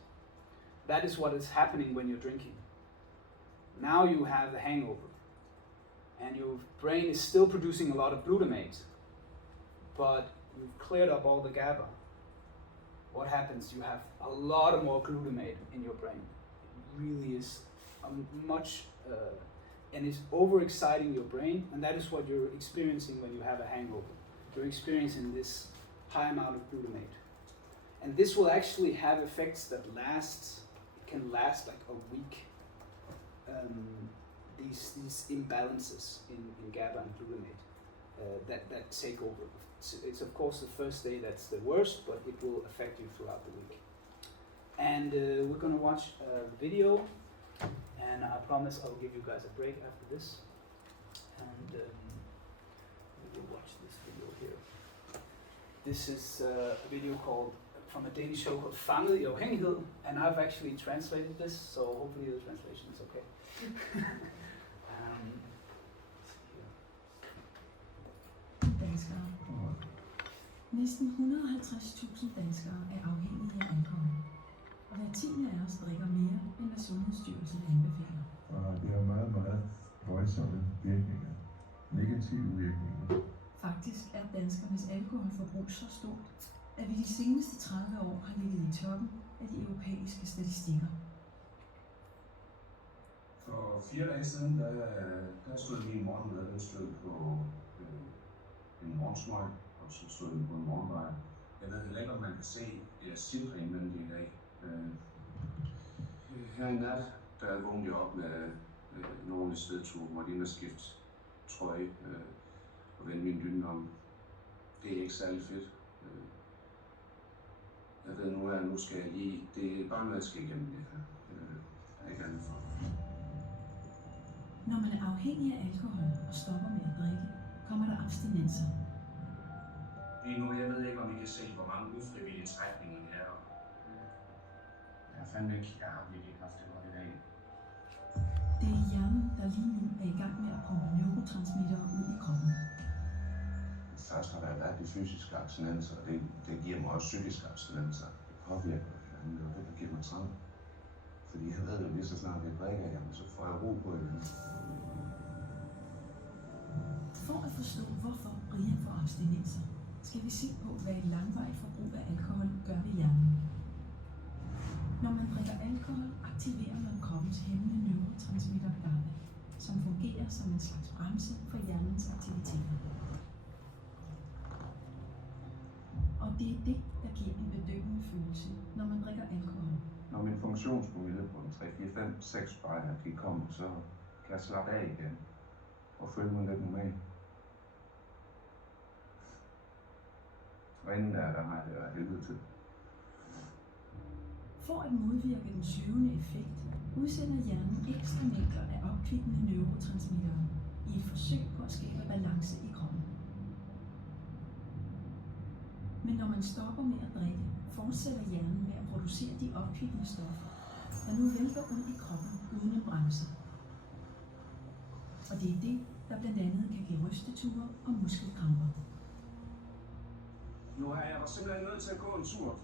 That is what is happening when you're drinking. Now you have the hangover, and your brain is still producing a lot of glutamate, but you've cleared up all the GABA. What happens? You have a lot of more glutamate in your brain. It really is and it's overexciting your brain, and that is what you're experiencing when you have a hangover. You're experiencing this high amount of glutamate. And this will actually have effects that can last like a week. These imbalances in GABA and glutamate that take over. It's of course the first day that's the worst, but it will affect you throughout the week. And we're going to watch a video, and I promise I'll give you guys a break after this. And we will watch this video here. This is a video from a Danish show called Kvamme i afhængighed, and I've actually translated this, so hopefully the translation is okay. Danskere. Næsten 150.000 danskere er afhængige af alkohol, og hver 10. af os drikker mere, end hvad Sundhedsstyrelsen anbefaler. Og det har meget, meget voldsomme virkninger. Negative virkninger. Faktisk er danskernes alkoholforbrug så stort, at vi de seneste 30 år har ligget i toppen af de europæiske statistikker. For 4 dage siden, der stod min morgenmad, den stod på en morgensmøg, og så stod den på en morgenvej. Jeg ved heller ikke, om man kan se siltring mellem de i dag. Her i nat, der vågnede jeg op med nogle svedtur, hvor de har skiftet trøje og vende min dyne om. Det er ikke særlig fedt. Jeg ved nu, at nu skal jeg lige, det er bare noget, jeg skal igennem det her. Jeg er ikke andet for. Når man er afhængig af alkohol og stopper med at drikke, kommer der abstinenser. Lige nu, jeg ved ikke, om I kan se, hvor mange ufrivillige trækninger det er. Jeg har virkelig haft det godt i dag. Det er hjernen, der lige nu er i gang med at pumpe neurotransmittere ud i kroppen. først har været de fysiske abstinenser, og det giver mig også psykiske abstinenser. Det påvirker mig, og det giver mig trang. Fordi jeg ved jo lige så snart jeg drikker, jamen, så får jeg ro på igen. For at forstå, hvorfor Brian får abstinenser, skal vi se på, hvad et langvarigt forbrug af alkohol gør ved hjernen. Når man drikker alkohol, aktiverer man kroppens hæmmende neurotransmitter Kvamme, som fungerer som en slags bremse for hjernens aktiviteter. Og det er det, der giver en bedøvende følelse, når man drikker alkohol. Når min funktionspromille på en 3, 4, 5, 6 bajer, de kommer, så kan jeg slappe af igen og føle mig lidt normal. Og inden der har jeg det jo helvede til. For at modvirke den søvende effekt, udsender hjernen ekstra mængder af opkvikkende neurotransmittere i et forsøg på at skabe balance i kroppen. Men når man stopper med at drikke, fortsætter hjernen med at producere de opkvikkende stoffer, der nu vælter ud i kroppen uden en bremse. Og det er det, der blandt andet kan give rysteture og muskelkramper. Nu er jeg simpelthen nødt til at gå en tur.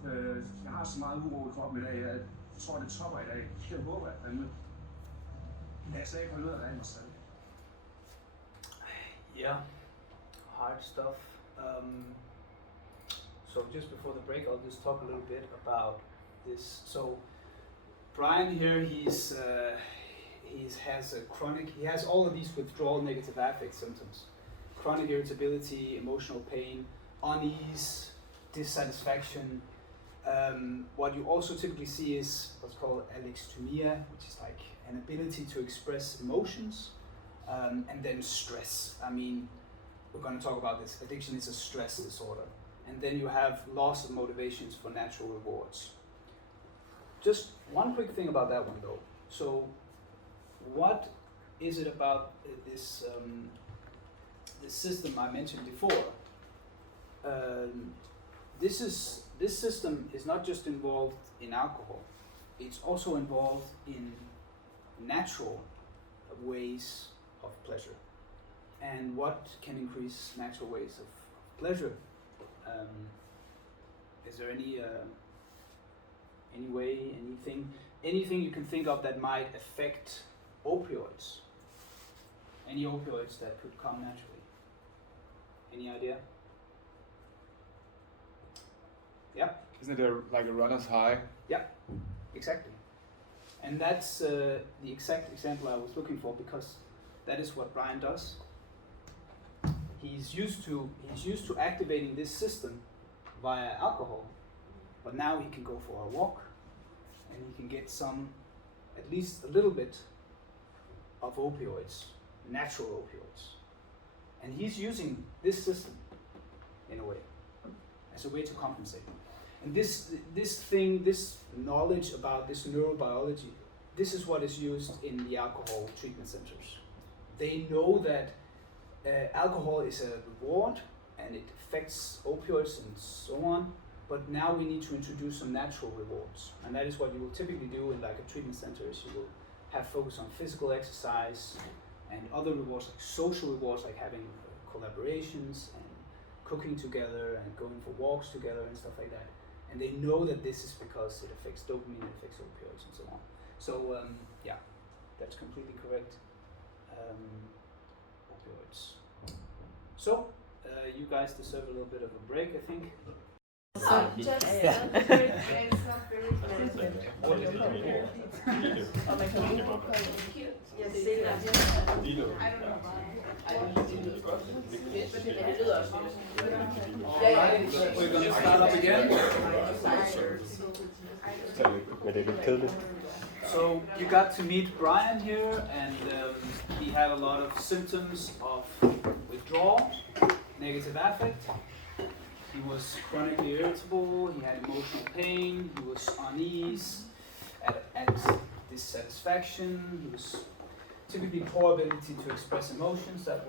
Jeg har så meget uro i kroppen i dag. Jeg tror, det topper i dag. Jeg håber, at fandme. Jeg kan slet ikke holde ud af at mig selv. Yeah, hard stuff. So just before the break, I'll just talk a little bit about this. So Brian here, he has all of these withdrawal negative affect symptoms: chronic irritability, emotional pain, unease, dissatisfaction. What you also typically see is what's called alexithymia, which is like an ability to express emotions, and then stress. I mean, we're going to talk about this. Addiction is a stress disorder. And then you have loss of motivations for natural rewards. Just one quick thing about that one though. So what is it about this system I mentioned before? This system is not just involved in alcohol, it's also involved in natural ways of pleasure. And what can increase natural ways of pleasure? Is there any way, anything you can think of that might affect opioids? Any opioids that could come naturally? Any idea? Yeah. Isn't it like a runner's high? Yeah, exactly. And that's the exact example I was looking for, because that is what Brian does. He's used to activating this system via alcohol, but now he can go for a walk and he can get at least a little bit of opioids, natural opioids. And he's using this system in a way, as a way to compensate. And this knowledge about this neurobiology, this is what is used in the alcohol treatment centers. They know that alcohol is a reward and it affects opioids and so on, but now we need to introduce some natural rewards. And that is what you will typically do in like a treatment center, is you will have focus on physical exercise and other rewards, like social rewards, like having collaborations and cooking together and going for walks together and stuff like that. And they know that this is because it affects dopamine, it affects opioids and so on. So yeah, that's completely correct. Opioids. So you guys deserve a little bit of a break, I think. Alright, we're going to start up again. So you got to meet Brian here, and he had a lot of symptoms of withdrawal, negative affect. He was chronically irritable, he had emotional pain, he was unease, at dissatisfaction, he was typically poor ability to express emotions, that's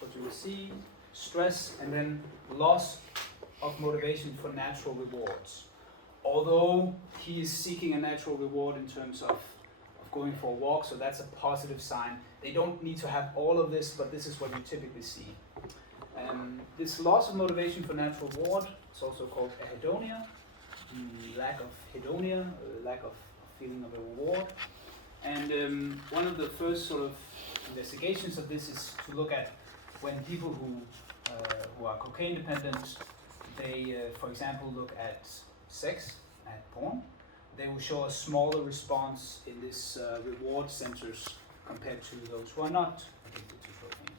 what you will see, stress, and then loss of motivation for natural rewards. Although he is seeking a natural reward in terms of going for a walk, so that's a positive sign. They don't need to have all of this, but this is what you typically see. This loss of motivation for natural reward is also called ahedonia, the lack of hedonia, lack of feeling of a reward. And one of the first sort of investigations of this is to look at when people who are cocaine dependent, they, for example, look at sex, at porn, they will show a smaller response in this reward centers compared to those who are not addicted to cocaine.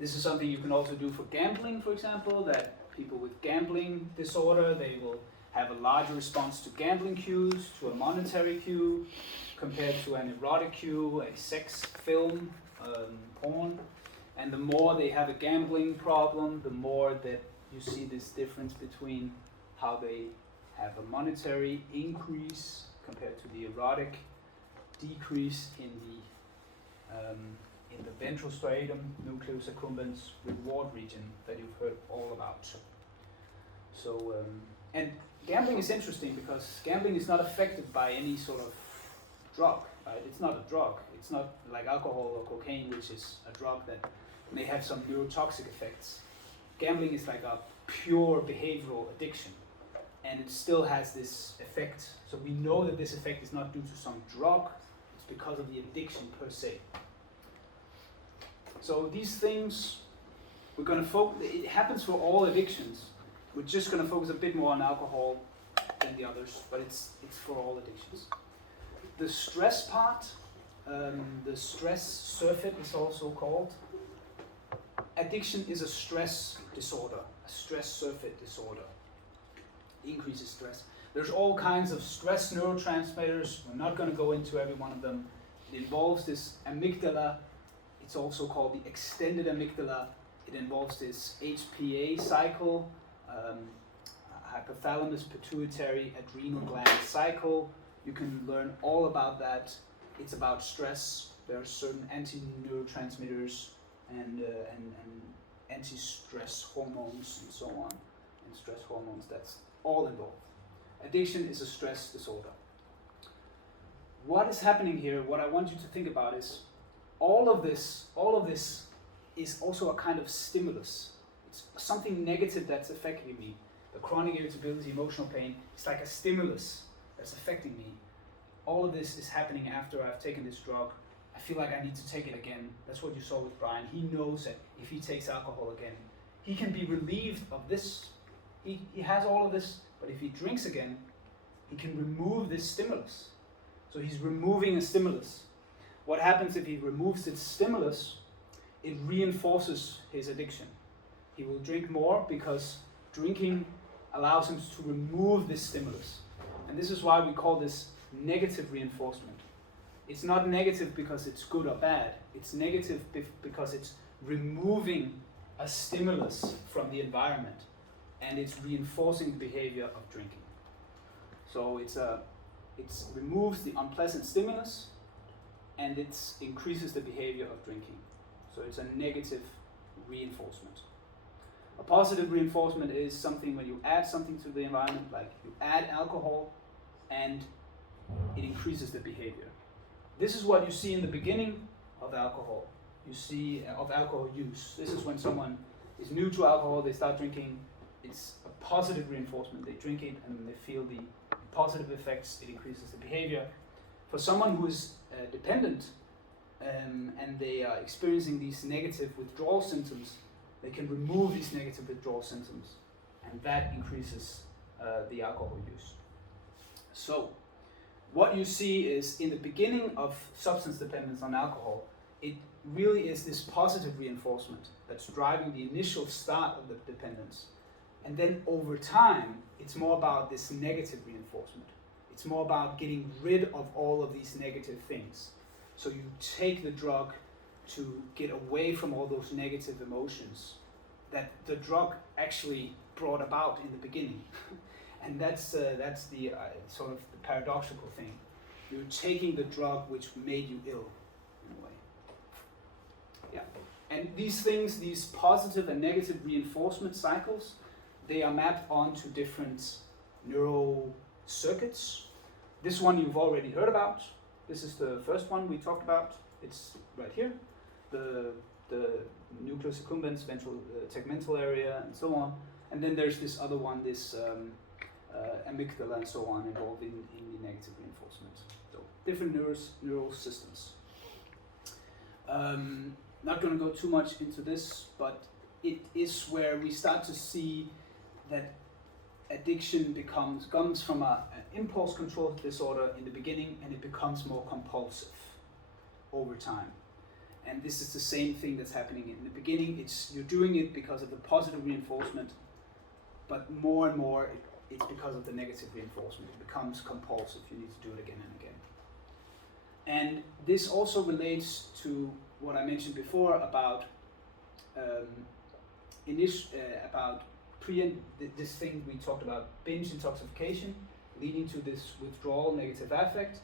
This is something you can also do for gambling, for example, that people with gambling disorder, they will have a larger response to gambling cues, to a monetary cue, compared to an erotic cue, a sex film, porn. And the more they have a gambling problem, the more that you see this difference between how they have a monetary increase compared to the erotic decrease in the ventral striatum, nucleus accumbens reward region that you've heard all about. So, and gambling is interesting because gambling is not affected by any sort of drug, right? It's not a drug. It's not like alcohol or cocaine, which is a drug that may have some neurotoxic effects. Gambling is like a pure behavioral addiction, and it still has this effect. So we know that this effect is not due to some drug, it's because of the addiction per se. So these things, we're going to focus, it happens for all addictions. We're just going to focus a bit more on alcohol than the others, but it's for all addictions. The stress part, the stress surfeit is also called. Addiction is a stress disorder, a stress surfeit disorder. Increases stress. There's all kinds of stress neurotransmitters. We're not going to go into every one of them. It involves this amygdala. It's also called the extended amygdala. It involves this HPA cycle, hypothalamus pituitary adrenal gland cycle. You can learn all about that. It's about stress. There are certain anti-neurotransmitters and anti-stress hormones and so on, and stress hormones, that's all involved. Addiction is a stress disorder. What is happening here, what I want you to think about is all of this is also a kind of stimulus. It's something negative that's affecting me. The chronic irritability, emotional pain, it's like a stimulus that's affecting me. All of this is happening after I've taken this drug. I feel like I need to take it again. That's what you saw with Brian. He knows that if he takes alcohol again, he can be relieved of this. He has all of this, but if he drinks again, he can remove this stimulus. So he's removing a stimulus. What happens if he removes its stimulus? It reinforces his addiction. He will drink more because drinking allows him to remove this stimulus. And this is why we call this negative reinforcement. It's not negative because it's good or bad. It's negative because it's removing a stimulus from the environment, and it's reinforcing the behavior of drinking. So it removes the unpleasant stimulus, and it increases the behavior of drinking. So it's a negative reinforcement. A positive reinforcement is something when you add something to the environment, like you add alcohol, and it increases the behavior. This is what you see in the beginning of alcohol. You see of alcohol use. This is when someone is new to alcohol, they start drinking. It's a positive reinforcement. They drink it and they feel the positive effects. It increases the behavior. For someone who is dependent and they are experiencing these negative withdrawal symptoms, they can remove these negative withdrawal symptoms, and that increases the alcohol use. So what you see is in the beginning of substance dependence on alcohol, it really is this positive reinforcement that's driving the initial start of the dependence. And then over time, it's more about this negative reinforcement. It's more about getting rid of all of these negative things. So you take the drug to get away from all those negative emotions that the drug actually brought about in the beginning. And that's the sort of the paradoxical thing. You're taking the drug which made you ill, in a way. Yeah. And these things, these positive and negative reinforcement cycles, they are mapped onto different neural circuits. This one you've already heard about. This is the first one we talked about. It's right here. The the nucleus accumbens, ventral tegmental area, and so on. And then there's this other one, this amygdala and so on, involved in the negative reinforcement. So different neural systems. Not going to go too much into this, but it is where we start to see that addiction comes from an impulse control disorder in the beginning, and it becomes more compulsive over time. And this is the same thing that's happening in the beginning. You're doing it because of the positive reinforcement, but more and more it's because of the negative reinforcement. It becomes compulsive. You need to do it again and again. And this also relates to what I mentioned before about this thing we talked about, binge intoxication, leading to this withdrawal, negative affect,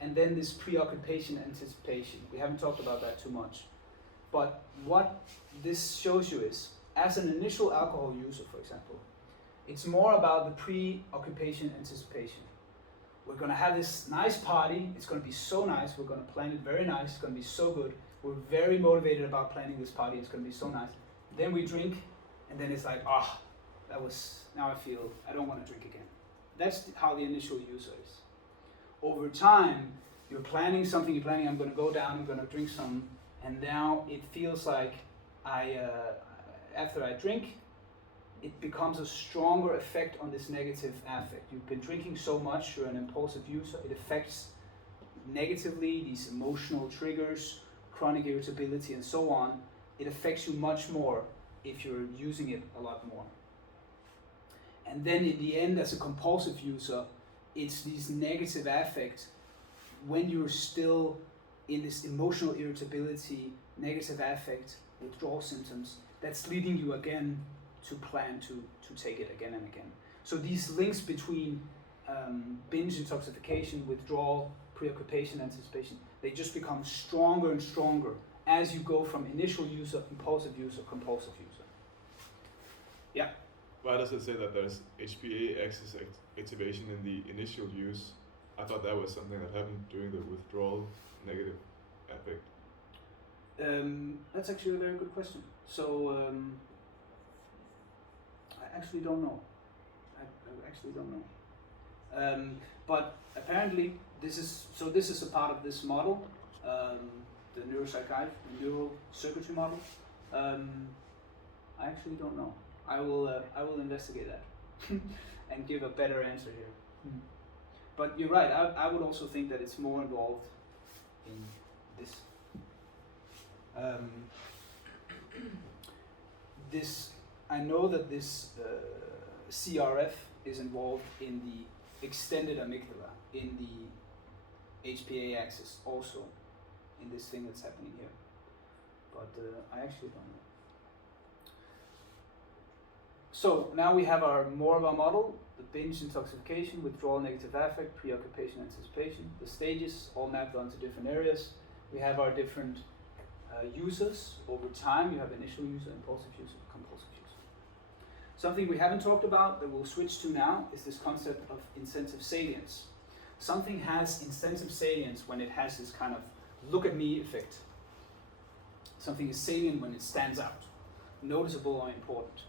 and then this preoccupation, anticipation. We haven't talked about that too much. But what this shows you is, as an initial alcohol user, for example, it's more about the preoccupation, anticipation. We're going to have this nice party. It's going to be so nice. We're going to plan it very nice. It's going to be so good. We're very motivated about planning this party. It's going to be so nice. Then we drink, and then it's like, now I don't want to drink again. That's how the initial user is. Over time, you're planning something, I'm going to go down, I'm going to drink some, and now it feels like after I drink, it becomes a stronger effect on this negative affect. You've been drinking so much, you're an impulsive user, it affects negatively these emotional triggers, chronic irritability, and so on. It affects you much more if you're using it a lot more. And then in the end, as a compulsive user, it's these negative affects when you're still in this emotional irritability, negative affect, withdrawal symptoms, that's leading you again to plan to take it again and again. So these links between binge intoxication, withdrawal, preoccupation, anticipation, they just become stronger and stronger as you go from initial user, impulsive user, compulsive user. Yeah? Why does it say that there's HPA axis activation in the initial use? I thought that was something that happened during the withdrawal negative affect. That's actually a very good question. So I actually don't know. I actually don't know. But apparently this is a part of this model, the neural circuitry model. I actually don't know. I will investigate that and give a better answer here. But you're right. I would also think that it's more involved in this. I know that this CRF is involved in the extended amygdala, in the HPA axis, also in this thing that's happening here. But I actually don't know. So now we have more of our model: the binge intoxication, withdrawal, negative affect, preoccupation, anticipation. The stages all mapped onto different areas. We have our different users over time. You have initial user, impulsive user, compulsive user. Something we haven't talked about that we'll switch to now is this concept of incentive salience. Something has incentive salience when it has this kind of look at me effect. Something is salient when it stands out, noticeable or important.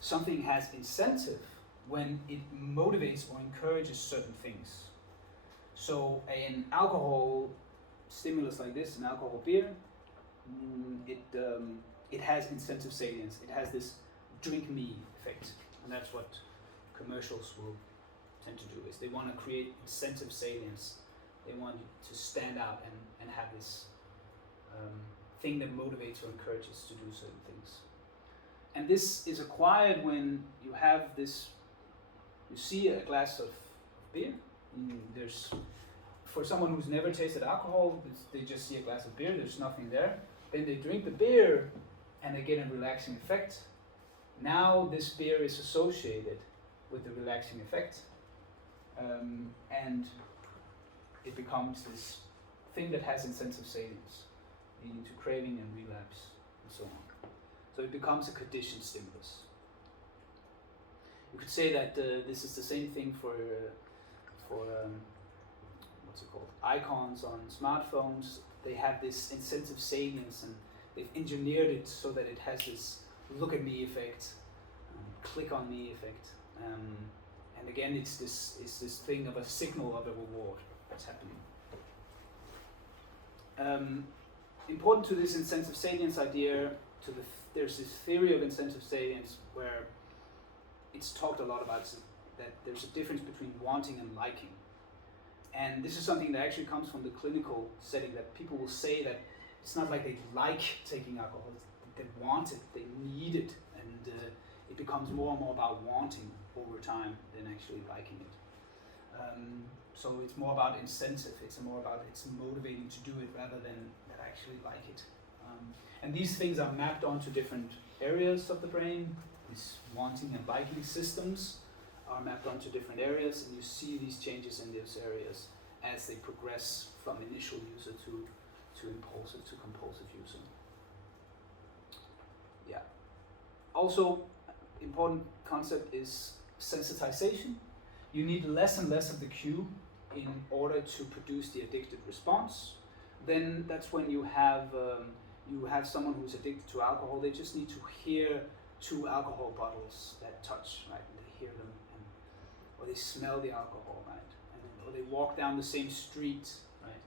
Something has incentive when it motivates or encourages certain things. So an alcohol stimulus like this, an alcohol beer, it has incentive salience. It has this drink me effect, and that's what commercials will tend to do. Is they want to create incentive salience. They want you to stand out and have this thing that motivates or encourages to do certain things. And this is acquired when you have this. You see a glass of beer. There's, for someone who's never tasted alcohol, they just see a glass of beer. There's nothing there. Then they drink the beer, and they get a relaxing effect. Now this beer is associated with the relaxing effect, and it becomes this thing that has incentive salience, leading to craving and relapse and so on. So it becomes a conditioned stimulus. You could say that this is the same thing for what's it called? Icons on smartphones. They have this incentive salience, and they've engineered it so that it has this look at me effect, click on me effect. And again, it's this thing of a signal of a reward that's happening. Important to this incentive salience idea, there's this theory of incentive salience where it's talked a lot about that there's a difference between wanting and liking. And this is something that actually comes from the clinical setting, that people will say that it's not like they like taking alcohol, they want it, they need it, and it becomes more and more about wanting over time than actually liking it. So it's more about incentive, it's motivating to do it rather than that I actually like it. And these things are mapped onto different areas of the brain. These wanting and liking systems are mapped onto different areas, and you see these changes in those areas as they progress from initial user to impulsive to compulsive user. Yeah. Also, important concept is sensitization. You need less and less of the cue in order to produce the addictive response. Then that's when you have someone who's addicted to alcohol. They just need to hear 2 alcohol bottles that touch, right? And they hear them, or they smell the alcohol, right? Or they walk down the same street, right?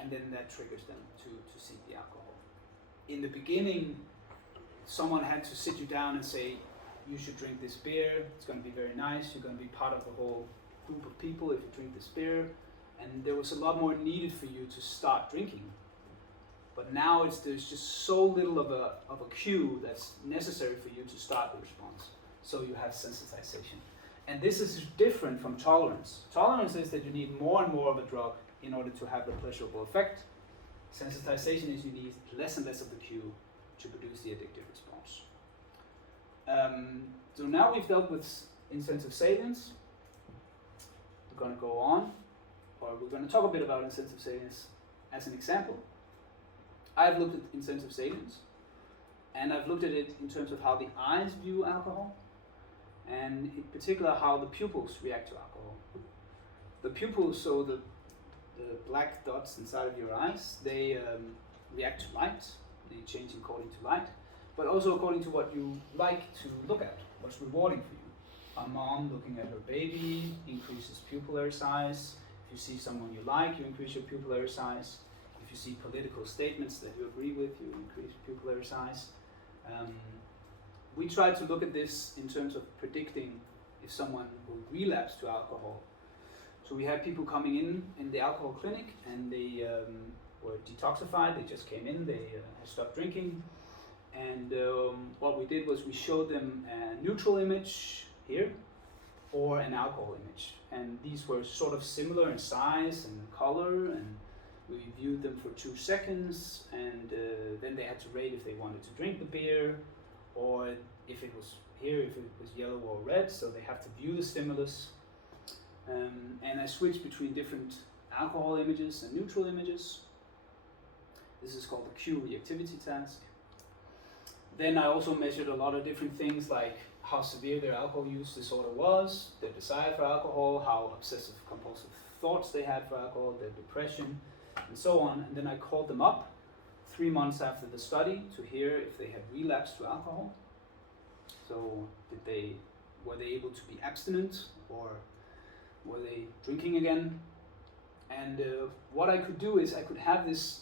And then that triggers them to seek the alcohol. In the beginning, someone had to sit you down and say, you should drink this beer, it's going to be very nice, you're going to be part of the whole group of people if you drink this beer. And there was a lot more needed for you to start drinking. But now there's just so little of a cue that's necessary for you to start the response. So you have sensitization. And this is different from tolerance. Tolerance is that you need more and more of a drug in order to have the pleasurable effect. Sensitization is you need less and less of the cue to produce the addictive response. So now we've dealt with incentive salience. We're going to go on, or we're going to talk a bit about incentive salience as an example. I've looked at incentive salience, and I've looked at it in terms of how the eyes view alcohol, and in particular how the pupils react to alcohol. The pupils, so the black dots inside of your eyes, they react to light, they change according to light, but also according to what you like to look at, what's rewarding for you. A mom looking at her baby increases pupillary size. If you see someone you like, you increase your pupillary size. If you see political statements that you agree with, you increase pupillary size. We try to look at this in terms of predicting if someone will relapse to alcohol. So we had people coming in the alcohol clinic, and they were detoxified. They just came in, they had stopped drinking. And what we did was we showed them a neutral image here or an alcohol image. And these were sort of similar in size and color, and we viewed them for 2 seconds, and then they had to rate if they wanted to drink the beer, or if it was here, if it was yellow or red, so they have to view the stimulus. And I switched between different alcohol images and neutral images. This is called the cue reactivity task. Then I also measured a lot of different things, like how severe their alcohol use disorder was, their desire for alcohol, how obsessive compulsive thoughts they had for alcohol, their depression, and so on. And then I called them up 3 months after the study to hear if they had relapsed to alcohol. So were they able to be abstinent, or were they drinking again? And what I could do is I could have this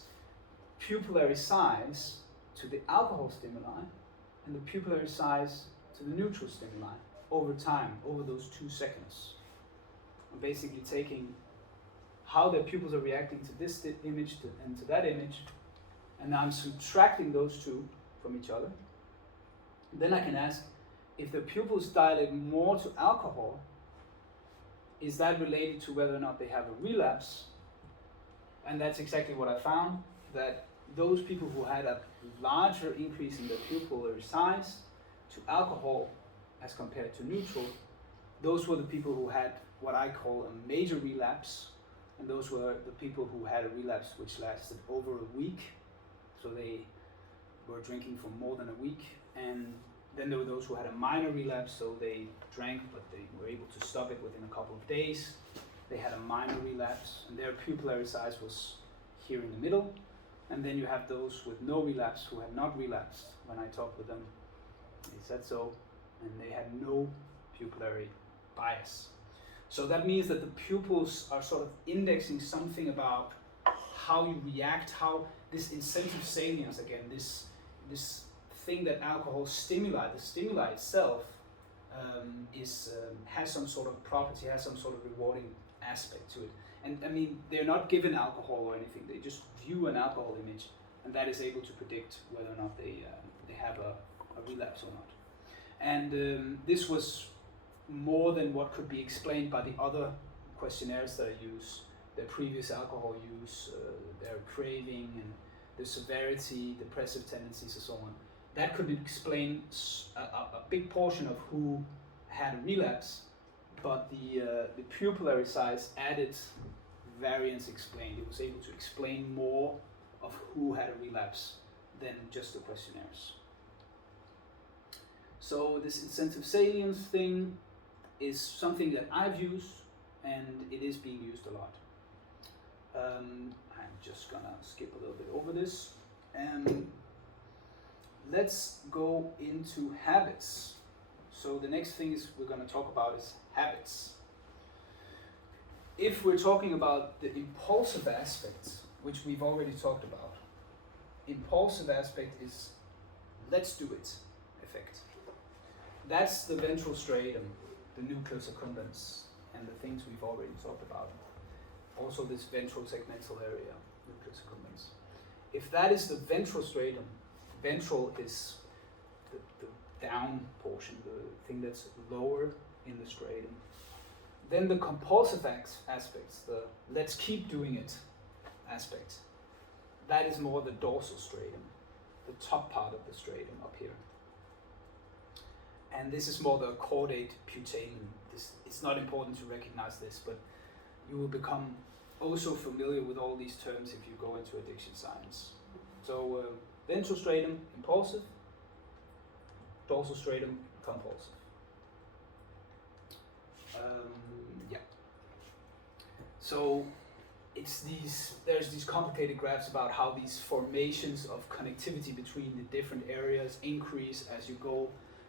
pupillary size to the alcohol stimuli and the pupillary size to the neutral stimuli over time, over those 2 seconds. I'm basically taking how their pupils are reacting to this image and to that image, and I'm subtracting those 2 from each other. Then I can ask, if the pupils dilate more to alcohol, is that related to whether or not they have a relapse? And that's exactly what I found, that those people who had a larger increase in their pupillary size to alcohol as compared to neutral, those were the people who had what I call a major relapse, and those were the people who had a relapse which lasted over a week. So they were drinking for more than a week. And then there were those who had a minor relapse, so they drank, but they were able to stop it within a couple of days. They had a minor relapse, and their pupillary size was here in the middle. And then you have those with no relapse who have not relapsed. When I talked with them, they said so, and they had no pupillary bias. So that means that the pupils are sort of indexing something about how you react, how this incentive salience, again, this thing that alcohol stimuli, the stimuli itself, has some sort of property, has some sort of rewarding aspect to it. And I mean, they're not given alcohol or anything, they just view an alcohol image, and that is able to predict whether or not they have a relapse or not. And this was more than what could be explained by the other questionnaires that I use, their previous alcohol use, their craving, and the severity, depressive tendencies, and so on. That could explain a big portion of who had a relapse, but the pupillary size added variance explained. It was able to explain more of who had a relapse than just the questionnaires. So this incentive salience thing is something that I've used, and it is being used a lot. I'm just gonna skip a little bit over this. Let's go into habits. So the next thing we're going to talk about is habits. If we're talking about the impulsive aspects, which we've already talked about, impulsive aspect is let's do it effect. That's the ventral striatum, the nucleus accumbens, and the things we've already talked about. Also this ventral segmental area, nucleus accumbens. If that is the ventral striatum, ventral is the down portion, the thing that's lower in the striatum. Then the compulsive aspects, the let's keep doing it aspect, that is more the dorsal striatum, the top part of the striatum up here. And this is more the caudate putamen. It's not important to recognize this, but you will become also familiar with all these terms if you go into addiction science. So ventral striatum, impulsive, dorsal striatum, compulsive. Yeah. So there's these complicated graphs about how these formations of connectivity between the different areas increase as you go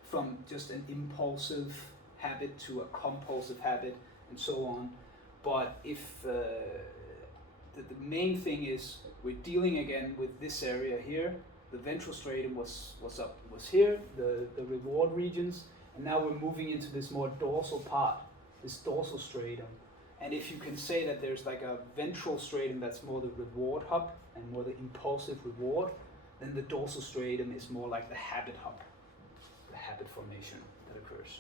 from just an impulsive habit to a compulsive habit and so on. But if the main thing is we're dealing again with this area here. The ventral striatum was here, the reward regions, and now we're moving into this more dorsal part, this dorsal striatum. And if you can say that there's like a ventral striatum that's more the reward hub and more the impulsive reward, then the dorsal striatum is more like the habit hub, the habit formation that occurs.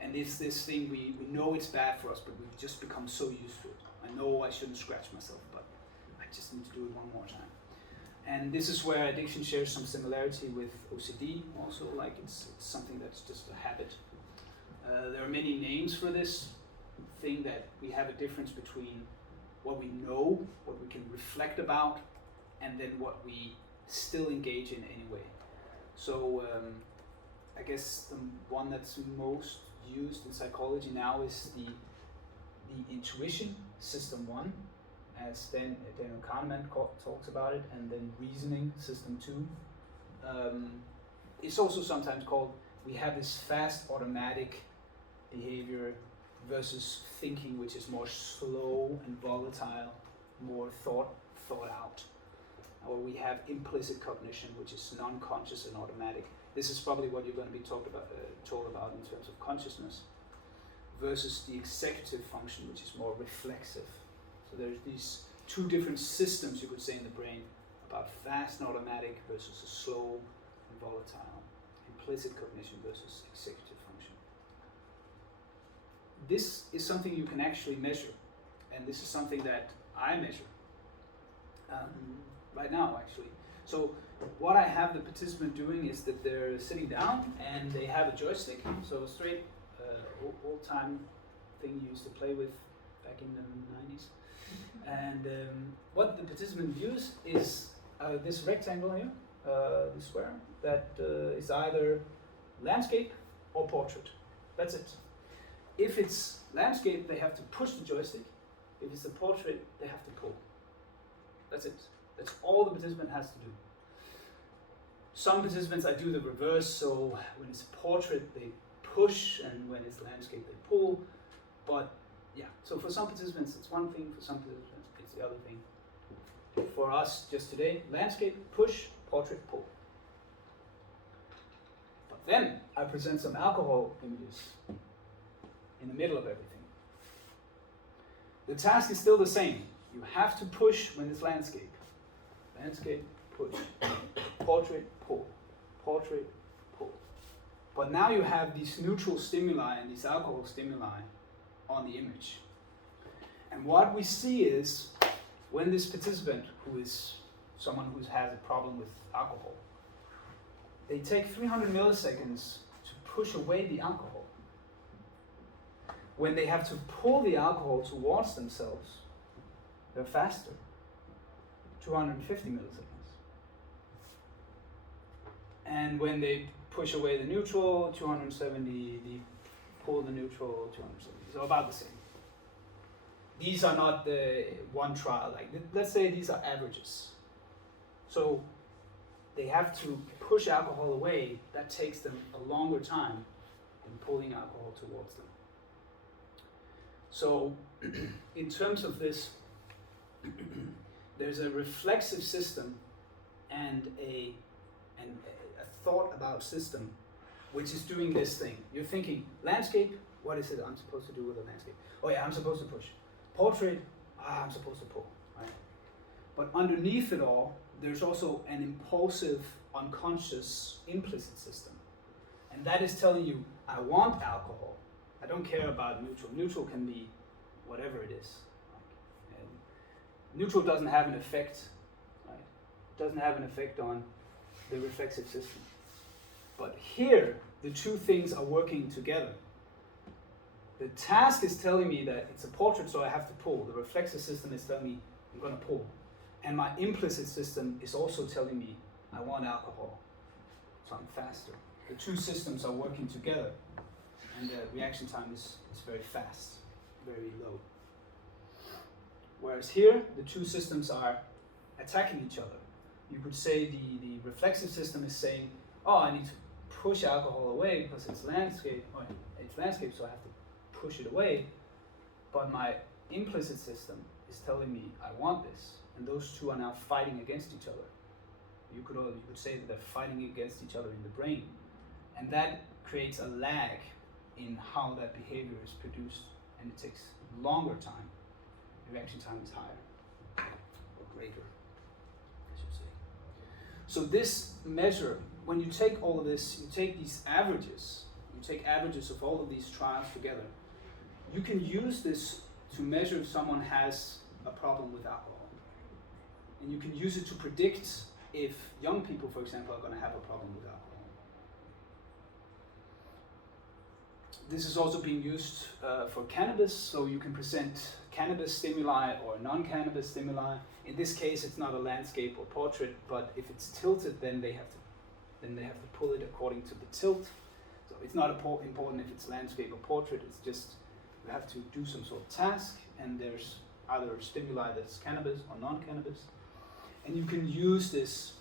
And it's this thing, we know it's bad for us, but we've just become so used to it. I know I shouldn't scratch myself, but I just need to do it one more time. And this is where addiction shares some similarity with OCD also, like it's something that's just a habit. There are many names for this thing, that we have a difference between what we know, what we can reflect about, and then what we still engage in anyway. So I guess the one that's most used in psychology now is the intuition, system 1, as Daniel Kahneman talks about it, and then reasoning, system 2. It's also sometimes called, we have this fast automatic behavior versus thinking, which is more slow and volatile, more thought out. Or we have implicit cognition, which is non-conscious and automatic. This is probably what you're going to be told about in terms of consciousness, versus the executive function, which is more reflexive. So there's these two different systems, you could say, in the brain, about fast and automatic versus a slow and volatile, implicit cognition versus executive function. This is something you can actually measure, and this is something that I measure right now, actually. So what I have the participant doing is that they're sitting down and they have a joystick, so straight old-time thing you used to play with back in the 90s. And what the participant views is this rectangle here, this square, that is either landscape or portrait. That's it. If it's landscape, they have to push the joystick. If it's a portrait, they have to pull. That's it. That's all the participant has to do. Some participants, I do the reverse, so when it's portrait, they push, and when it's landscape, they pull. But yeah, so for some participants, it's one thing, for some participants, it's the other thing. For us, just today, landscape, push, portrait, pull. But then I present some alcohol images in the middle of everything. The task is still the same. You have to push when it's landscape. Landscape, push. Portrait, pull. Portrait, pull. But now you have these neutral stimuli and these alcohol stimuli on the image. And what we see is when this participant, who is someone who has a problem with alcohol, they take 300 milliseconds to push away the alcohol. When they have to pull the alcohol towards themselves, they're faster, 250 milliseconds. And when they push away the neutral, 270, they pull the neutral, 270. So about the same. These are not the one trial, like let's say these are averages. So they have to push alcohol away, that takes them a longer time than pulling alcohol towards them. So in terms of this, there's a reflexive system and a thought about system which is doing this thing. You're thinking, landscape, what is it I'm supposed to do with a landscape? Oh yeah, I'm supposed to push. Portrait, I'm supposed to pull, right? But underneath it all, there's also an impulsive, unconscious, implicit system. And that is telling you, I want alcohol. I don't care about neutral. Neutral can be whatever it is. Neutral doesn't have an effect, right? It doesn't have an effect on the reflexive system. But here, the two things are working together. The task is telling me that it's a portrait, so I have to pull. The reflexive system is telling me I'm going to pull. And my implicit system is also telling me I want alcohol, so I'm faster. The two systems are working together, and the reaction time is very fast, very low. Whereas here, the two systems are attacking each other. You could say the reflexive system is saying, oh, I need to push alcohol away because it's landscape, so I have to push it away. But my implicit system is telling me I want this, and those two are now fighting against each other. You could say that they're fighting against each other in the brain, and that creates a lag in how that behavior is produced, and it takes longer time. The reaction time is higher, or greater, I should say. So this measure, when you take all of this, you take these averages, you take averages of all of these trials together, you can use this to measure if someone has a problem with alcohol. And you can use it to predict if young people, for example, are going to have a problem with alcohol. This is also being used for cannabis, so you can present cannabis stimuli or non-cannabis stimuli. In this case, it's not a landscape or portrait, but if it's tilted, then they have to pull it according to the tilt. So it's not important if it's landscape or portrait. It's just you have to do some sort of task, and there's either a stimuli that's cannabis or non-cannabis, and you can use this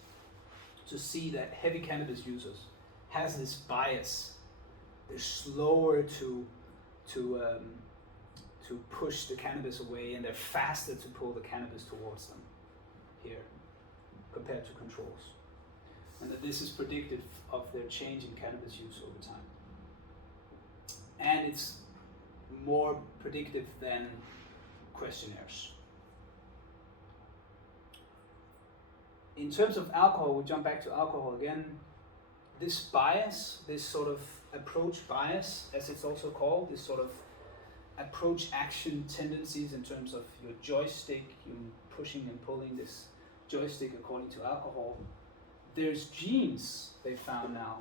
to see that heavy cannabis users has this bias. They're slower to push the cannabis away, and they're faster to pull the cannabis towards them here compared to controls. And that this is predictive of their change in cannabis use over time. And it's more predictive than questionnaires. In terms of alcohol, we jump back to alcohol again. This bias, this sort of approach bias, as it's also called, this sort of approach action tendencies in terms of your joystick, you pushing and pulling this joystick according to alcohol. There's genes they found now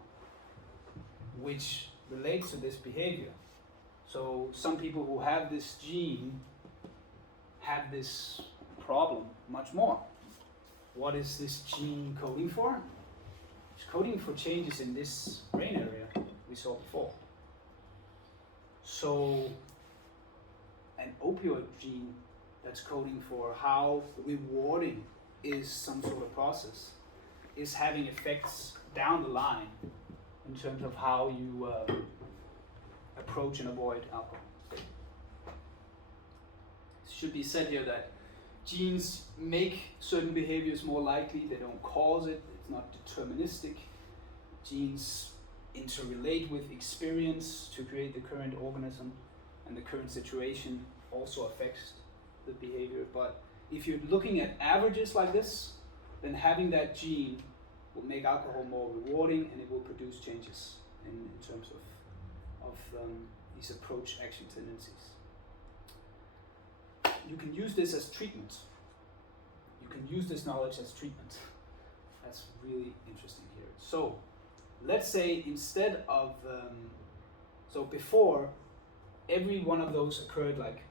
which relate to this behavior. So some people who have this gene have this problem much more. What is this gene coding for? It's coding for changes in this brain area we saw before. So an opioid gene that's coding for how rewarding is some sort of process, is having effects down the line in terms of how you approach and avoid alcohol. It should be said here that genes make certain behaviors more likely, they don't cause it, it's not deterministic. Genes interrelate with experience to create the current organism, and the current situation also affects the behavior. But if you're looking at averages like this, then having that gene will make alcohol more rewarding, and it will produce changes in terms of these approach action tendencies. You can use this as treatment. You can use this knowledge as treatment. That's really interesting here. So let's say instead of, so before, every one of those occurred like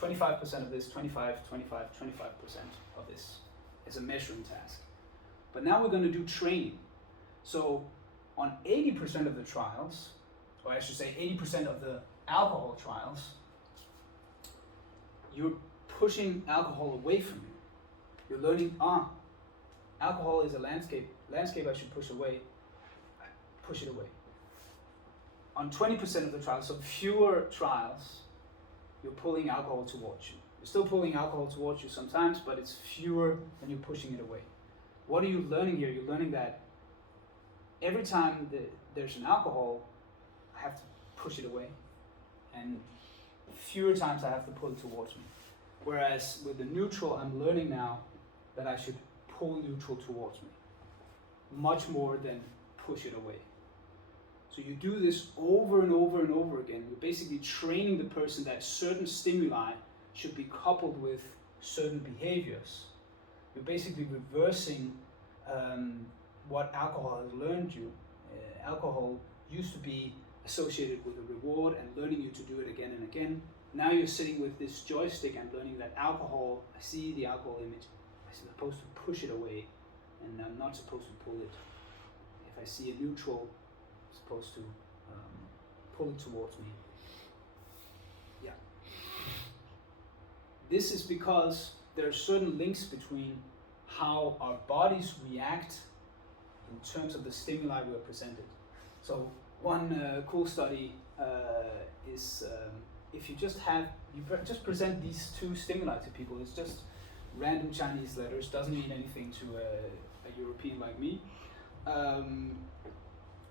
25% of this, 25% of this as a measuring task. But now we're going to do training. So on 80% of the trials, or I should say 80% of the alcohol trials, you're pushing alcohol away from you. You're learning, alcohol is a landscape I should push away. Push it away. On 20% of the trials, so fewer trials, you're pulling alcohol towards you. You're still pulling alcohol towards you sometimes, but it's fewer and you're pushing it away. What are you learning here? You're learning that every time there's an alcohol, I have to push it away, and fewer times I have to pull it towards me. Whereas with the neutral, I'm learning now that I should pull neutral towards me, much more than push it away. So you do this over and over and over again. You're basically training the person that certain stimuli should be coupled with certain behaviors. You're basically reversing what alcohol has learned you. Alcohol used to be associated with a reward and learning you to do it again and again. Now you're sitting with this joystick and learning that alcohol, I see the alcohol image, I'm supposed to push it away, and I'm not supposed to pull it. If I see a neutral, I'm supposed to pull it towards me. Yeah. This is because there are certain links between how our bodies react in terms of the stimuli we're presented. So one cool study is if you just present these two stimuli to people, it's just random Chinese letters, doesn't mean anything to a European like me.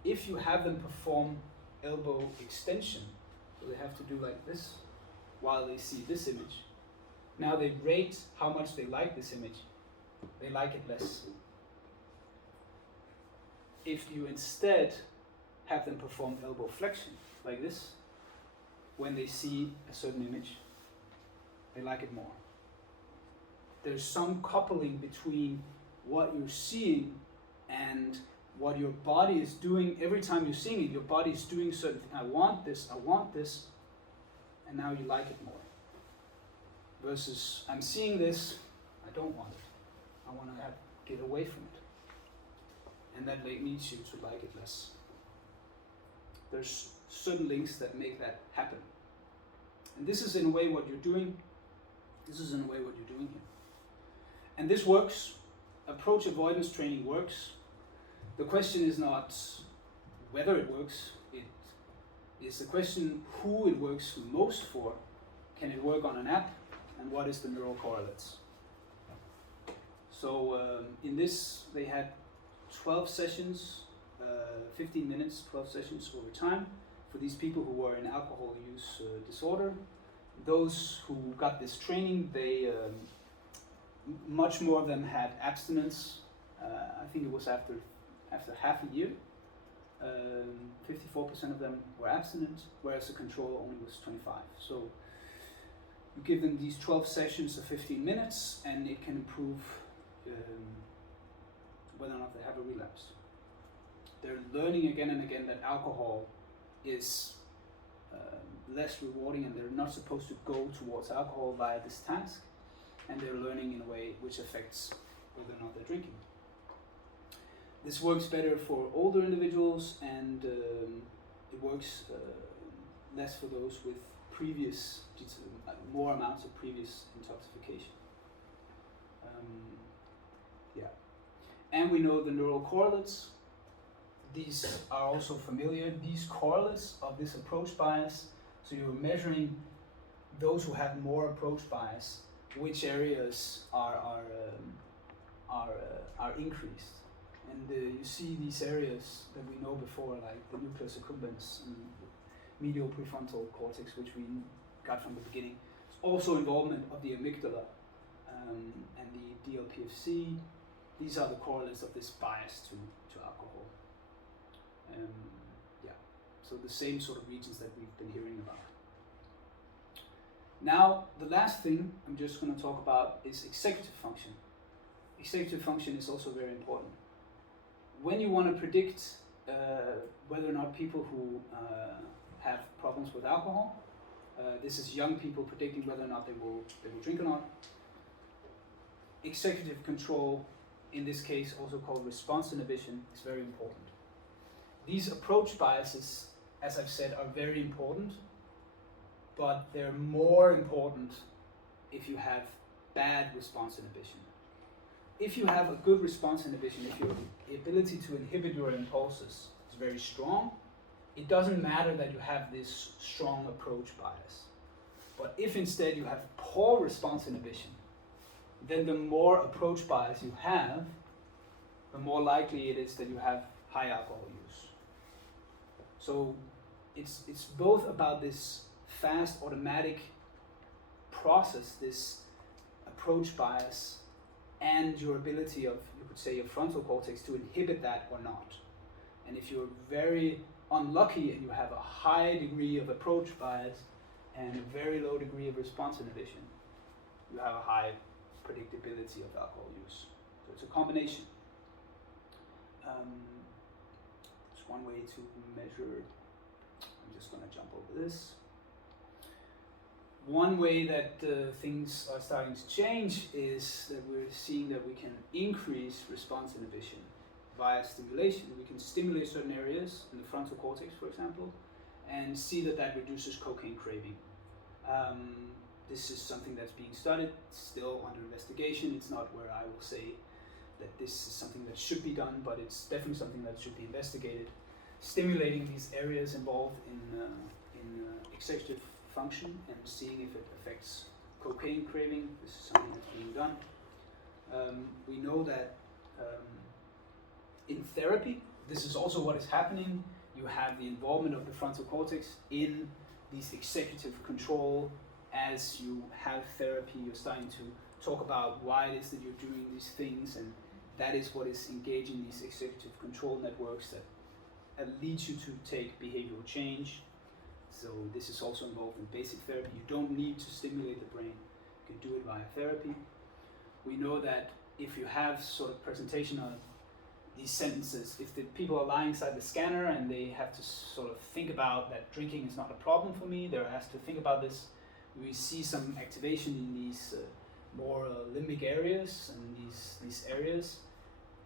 If you have them perform elbow extension, so they have to do like this while they see this image. Now they rate how much they like this image. They like it less. If you instead have them perform elbow flexion like this, when they see a certain image, they like it more. There's some coupling between what you're seeing and what your body is doing. Every time you're seeing it, your body is doing certain things. I want this, and now you like it more. Versus, I'm seeing this, I don't want it. I want to get away from it. And that leads you to like it less. There's certain links that make that happen. And this is in a way what you're doing. This is in a way what you're doing here. And this works. Approach avoidance training works. The question is not whether it works. It is the question who it works most for. Can it work on an app? And what is the neural correlates? So in this, they had 12 sessions, 15 minutes, 12 sessions over time for these people who were in alcohol use disorder. Those who got this training, they much more of them had abstinence. I think it was after half a year. 54% of them were abstinent, whereas the control only was 25. So you give them these 12 sessions of 15 minutes, and it can improve whether or not they have a relapse. They're learning again and again that alcohol is less rewarding, and they're not supposed to go towards alcohol via this task, and they're learning in a way which affects whether or not they're drinking. This works better for older individuals, and it works less for those with more amounts of previous intoxication. And we know the neural correlates. These are also familiar, these correlates of this approach bias. So you're measuring those who have more approach bias, which areas are increased. And you see these areas that we know before, like the nucleus accumbens and the medial prefrontal cortex, which we got from the beginning. It's also involvement of the amygdala and the DLPFC. These are the correlates of this bias to alcohol. Yeah, so the same sort of regions that we've been hearing about. Now, the last thing I'm just going to talk about is executive function. Executive function is also very important. When you want to predict whether or not people who have problems with alcohol, this is young people predicting whether or not they will drink or not. Executive control, in this case also called response inhibition, is very important. These approach biases, as I've said, are very important, but they're more important if you have bad response inhibition. If you have a good response inhibition, if your ability to inhibit your impulses is very strong, it doesn't matter that you have this strong approach bias. But if instead you have poor response inhibition, then the more approach bias you have, the more likely it is that you have high alcohol use. So it's both about this fast automatic process, this approach bias, and your ability of, you could say, your frontal cortex to inhibit that or not. And if you're very unlucky and you have a high degree of approach bias and a very low degree of response inhibition, you have a high predictability of alcohol use. So it's a combination. It's one way to measure. I'm just going to jump over this. One way that things are starting to change is that we're seeing that we can increase response inhibition via stimulation. We can stimulate certain areas in the frontal cortex, for example, and see that that reduces cocaine craving. This is something that's being studied, still under investigation. It's not where I will say that this is something that should be done, but it's definitely something that should be investigated. Stimulating these areas involved in executive function and seeing if it affects cocaine craving. This is something that's being done. We know that in therapy, this is also what is happening. You have the involvement of the frontal cortex in these executive control. As you have therapy, you're starting to talk about why it is that you're doing these things, and that is what is engaging these executive control networks that leads you to take behavioral change. So this is also involved in basic therapy. You don't need to stimulate the brain. You can do it via therapy. We know that if you have sort of presentation of these sentences, if the people are lying inside the scanner and they have to sort of think about that drinking is not a problem for me, they're asked to think about this, we see some activation in these more limbic areas and these areas,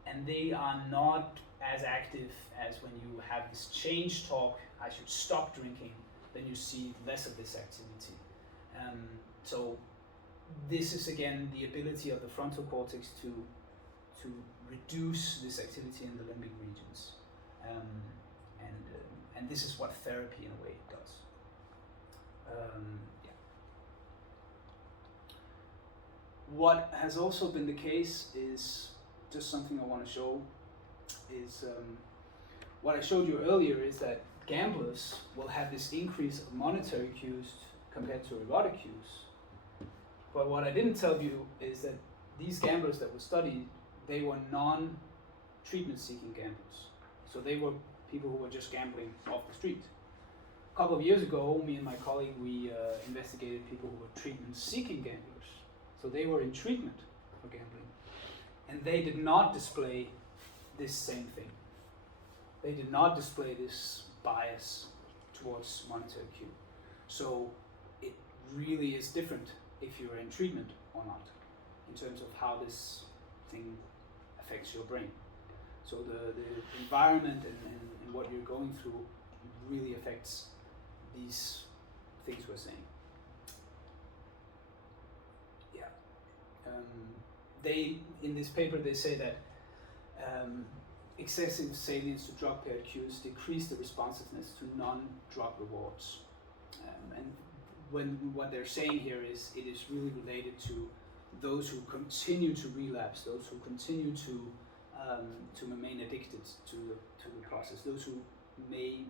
and they are not as active as when you have this change talk, I should stop drinking, then you see less of this activity. So this is again the ability of the frontal cortex to reduce this activity in the limbic regions. And this is what therapy in a way does. Yeah. What has also been the case is just something I want to show is what I showed you earlier is that gamblers will have this increase of monetary cues compared to erotic cues. But what I didn't tell you is that these gamblers that were studied, they were non-treatment seeking gamblers. So they were people who were just gambling off the street. A couple of years ago, me and my colleague, we investigated people who were treatment seeking gamblers. So they were in treatment for gambling. And they did not display this same thing. They did not display this bias towards monetary cue. So it really is different if you're in treatment or not, in terms of how this thing affects your brain. So the environment and what you're going through really affects these things we're saying. Yeah. They, in this paper, they say that Excessive salience to drug paired cues decrease the responsiveness to non-drug rewards. And what they're saying here is it is really related to those who continue to relapse, those who continue to remain addicted to the process, those who may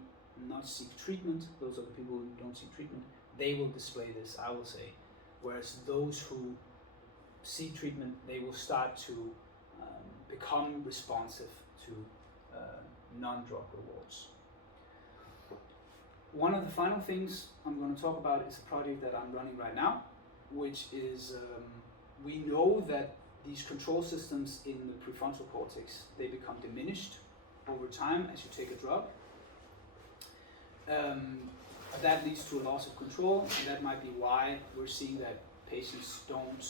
not seek treatment, those are the people who don't seek treatment, they will display this, I will say. Whereas those who seek treatment, they will start to become responsive to non-drug rewards. One of the final things I'm going to talk about is a project that I'm running right now, which is we know that these control systems in the prefrontal cortex, they become diminished over time as you take a drug. That leads to a loss of control, and that might be why we're seeing that patients don't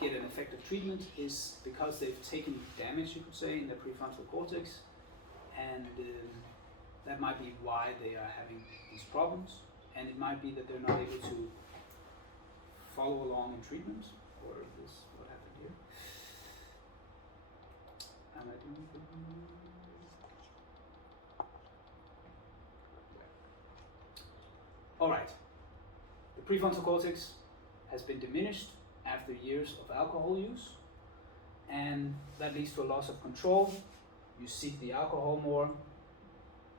get an effective treatment, is because they've taken damage, you could say, in the prefrontal cortex, and that might be why they are having these problems, and it might be that they're not able to follow along in treatment, or this, what happened here. Am I doing something? All right, the prefrontal cortex has been diminished after years of alcohol use, and that leads to a loss of control. You seek the alcohol more,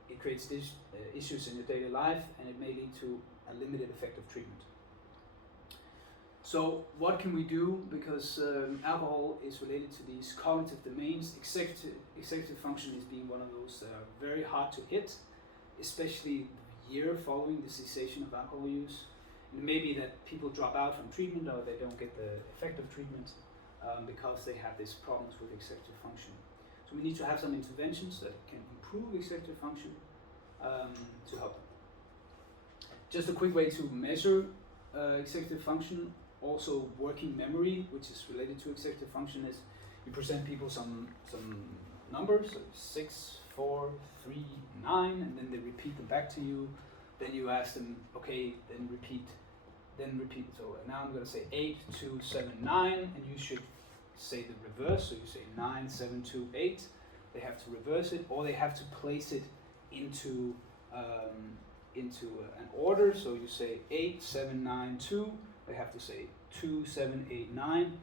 it creates issues in your daily life, and it may lead to a limited effective treatment. So what can we do? Because alcohol is related to these cognitive domains. Executive function is being one of those that are very hard to hit, especially the year following the cessation of alcohol use. It may be that people drop out from treatment, or they don't get the effective treatment because they have these problems with executive function. So we need to have some interventions that can improve executive function to help them. Just a quick way to measure executive function, also working memory, which is related to executive function, is you present people some numbers, so 6, 4, 3, 9, and then they repeat them back to you. Then you ask them, okay, then repeat. So now I'm going to say 8, 2, 7, 9, and you should say the reverse. So you say 9, 7, 2, 8. They have to reverse it, or they have to place it into an order. So you say 8, 7, 9, 2. They have to say 2, 7, 8, 9.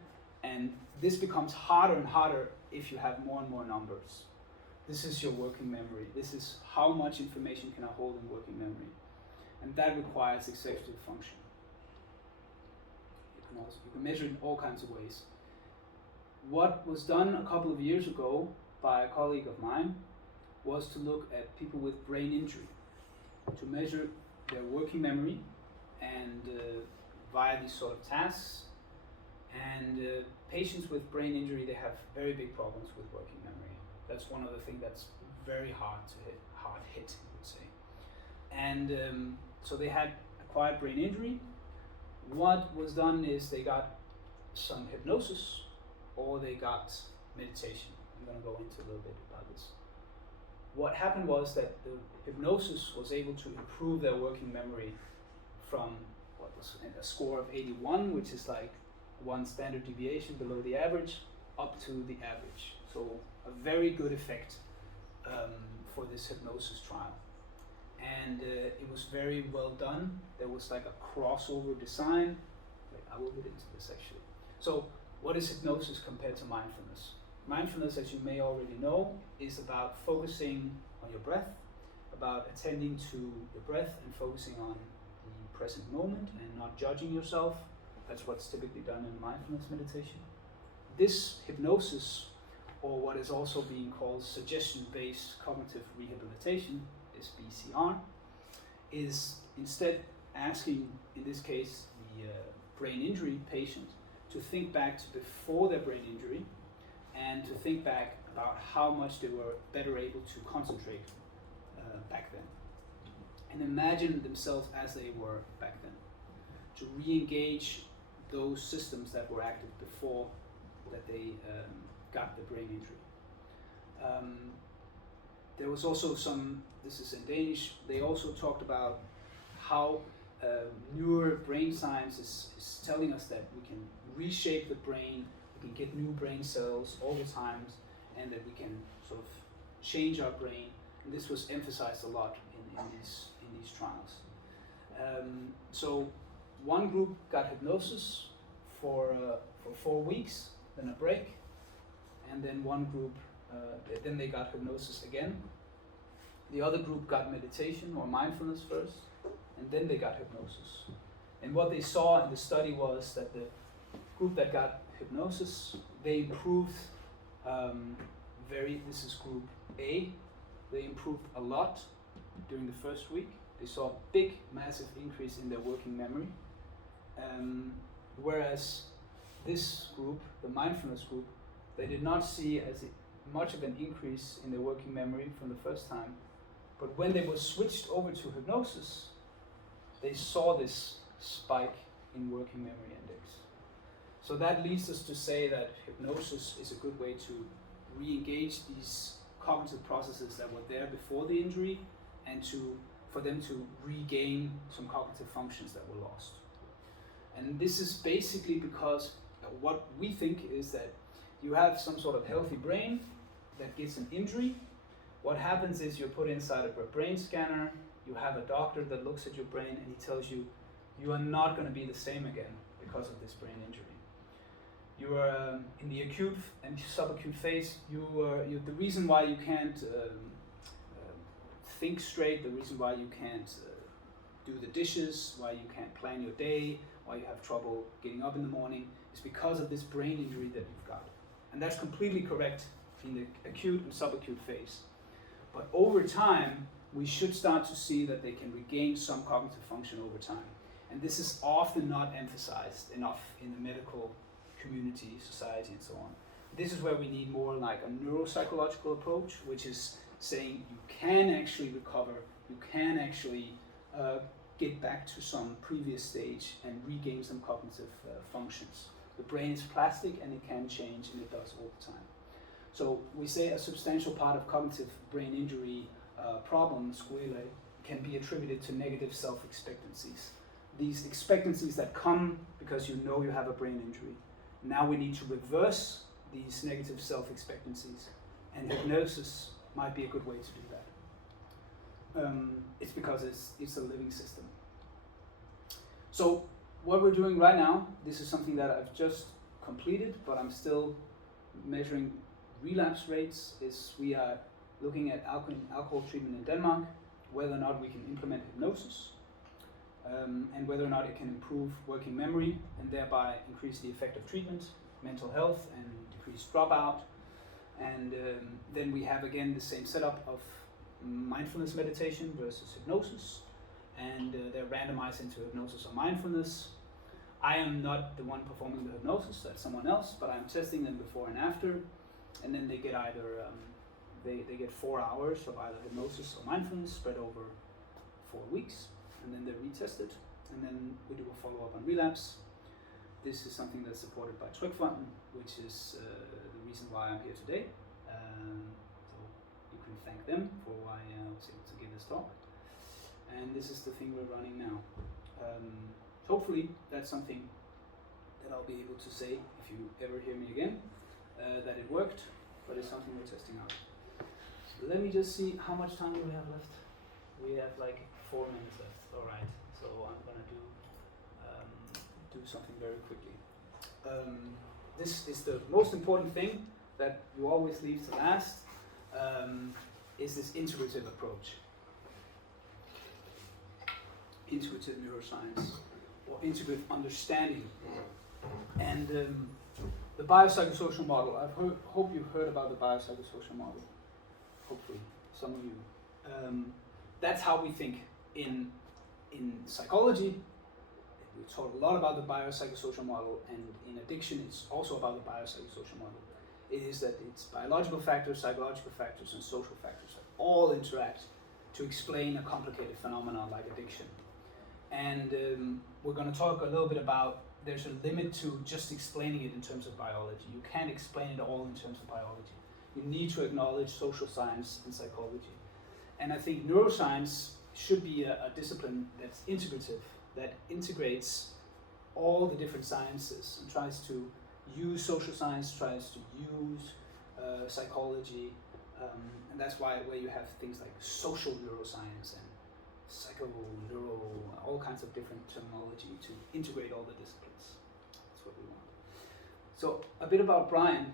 And this becomes harder and harder if you have more and more numbers. This is your working memory. This is how much information can I hold in working memory. And that requires executive function. You can measure it in all kinds of ways. What was done a couple of years ago by a colleague of mine was to look at people with brain injury, to measure their working memory and via these sort of tasks. And patients with brain injury, they have very big problems with working memory. That's one of the things that's very hard hit, you would say. And so they had acquired brain injury. What was done is they got some hypnosis, or they got meditation. I'm going to go into a little bit about this. What happened was that the hypnosis was able to improve their working memory from what was a score of 81, which is like one standard deviation below the average, up to the average. So a very good effect for this hypnosis trial. And it was very well done. There was like a crossover design. Wait, I will get into this actually. So what is hypnosis compared to mindfulness? Mindfulness, as you may already know, is about focusing on your breath, about attending to your breath and focusing on the present moment and not judging yourself. That's what's typically done in mindfulness meditation. This hypnosis, or what is also being called suggestion-based cognitive rehabilitation, is BCR, is instead asking, in this case, the brain injury patient to think back to before their brain injury and to think back about how much they were better able to concentrate back then. And imagine themselves as they were back then. To re-engage those systems that were active before that they got the brain injury. There was also some, this is in Danish, they also talked about how newer brain science is telling us that we can reshape the brain, we can get new brain cells all the time, and that we can sort of change our brain. And this was emphasized a lot in these trials. So one group got hypnosis for 4 weeks, then a break, and then one group, then they got hypnosis again. The other group got meditation or mindfulness first, and then they got hypnosis. And what they saw in the study was that the group that got hypnosis, they improved this is group A, they improved a lot during the first week. They saw a big, massive increase in their working memory. Whereas this group, the mindfulness group, they did not see as much of an increase in their working memory from the first time. But when they were switched over to hypnosis, they saw this spike in working memory index. So that leads us to say that hypnosis is a good way to re-engage these cognitive processes that were there before the injury, and for them to regain some cognitive functions that were lost. And this is basically because what we think is that you have some sort of healthy brain that gets an injury. What happens is you're put inside of a brain scanner, you have a doctor that looks at your brain and he tells you, you are not going to be the same again because of this brain injury. You are in the acute and subacute phase, the reason why you can't think straight, the reason why you can't do the dishes, why you can't plan your day, why you have trouble getting up in the morning, is because of this brain injury that you've got. And that's completely correct in the acute and subacute phase. But over time, we should start to see that they can regain some cognitive function over time. And this is often not emphasized enough in the medical community, society, and so on. This is where we need more like a neuropsychological approach, which is saying you can actually recover, you can actually get back to some previous stage and regain some cognitive functions. The brain is plastic and it can change, and it does all the time. So we say a substantial part of cognitive brain injury problems, sequelae, can be attributed to negative self-expectancies. These expectancies that come because you know you have a brain injury. Now we need to reverse these negative self-expectancies, and hypnosis might be a good way to do that. It's because it's a living system. So what we're doing right now, this is something that I've just completed, but I'm still measuring relapse rates, is we are looking at alcohol treatment in Denmark, whether or not we can implement hypnosis, and whether or not it can improve working memory and thereby increase the effect of treatment, mental health, and decrease dropout. And then we have again the same setup of mindfulness meditation versus hypnosis, and they're randomized into hypnosis or mindfulness. I am not the one performing the hypnosis, that's someone else, but I'm testing them before and after, and then they get either they get 4 hours of either hypnosis or mindfulness spread over 4 weeks, and then they're retested, and then we do a follow-up on relapse. This is something that's supported by Kvamme, which is the reason why I'm here today. So you can thank them for why I was able to give this talk. And this is the thing we're running now. Hopefully that's something that I'll be able to say if you ever hear me again, that it worked, but it's something we're testing out. So let me just see how much time we have left. We have like 4 minutes left. All right, so I'm gonna do something very quickly. This is the most important thing that you always leave to last, is this integrative approach. Integrative neuroscience, or integrative understanding. And the biopsychosocial model, hope you've heard about the biopsychosocial model. Hopefully, some of you. That's how we think in psychology. We talk a lot about the biopsychosocial model, and in addiction it's also about the biopsychosocial model. It is that it's biological factors, psychological factors, and social factors that all interact to explain a complicated phenomenon like addiction. And we're going to talk a little bit about, there's a limit to just explaining it in terms of biology. You can't explain it all in terms of biology. You need to acknowledge social science and psychology. And I think neuroscience should be a discipline that's integrative, that integrates all the different sciences and tries to use social science, tries to use psychology, and that's where you have things like social neuroscience and psycho-neuro, all kinds of different terminology to integrate all the disciplines. That's what we want. So a bit about Brian.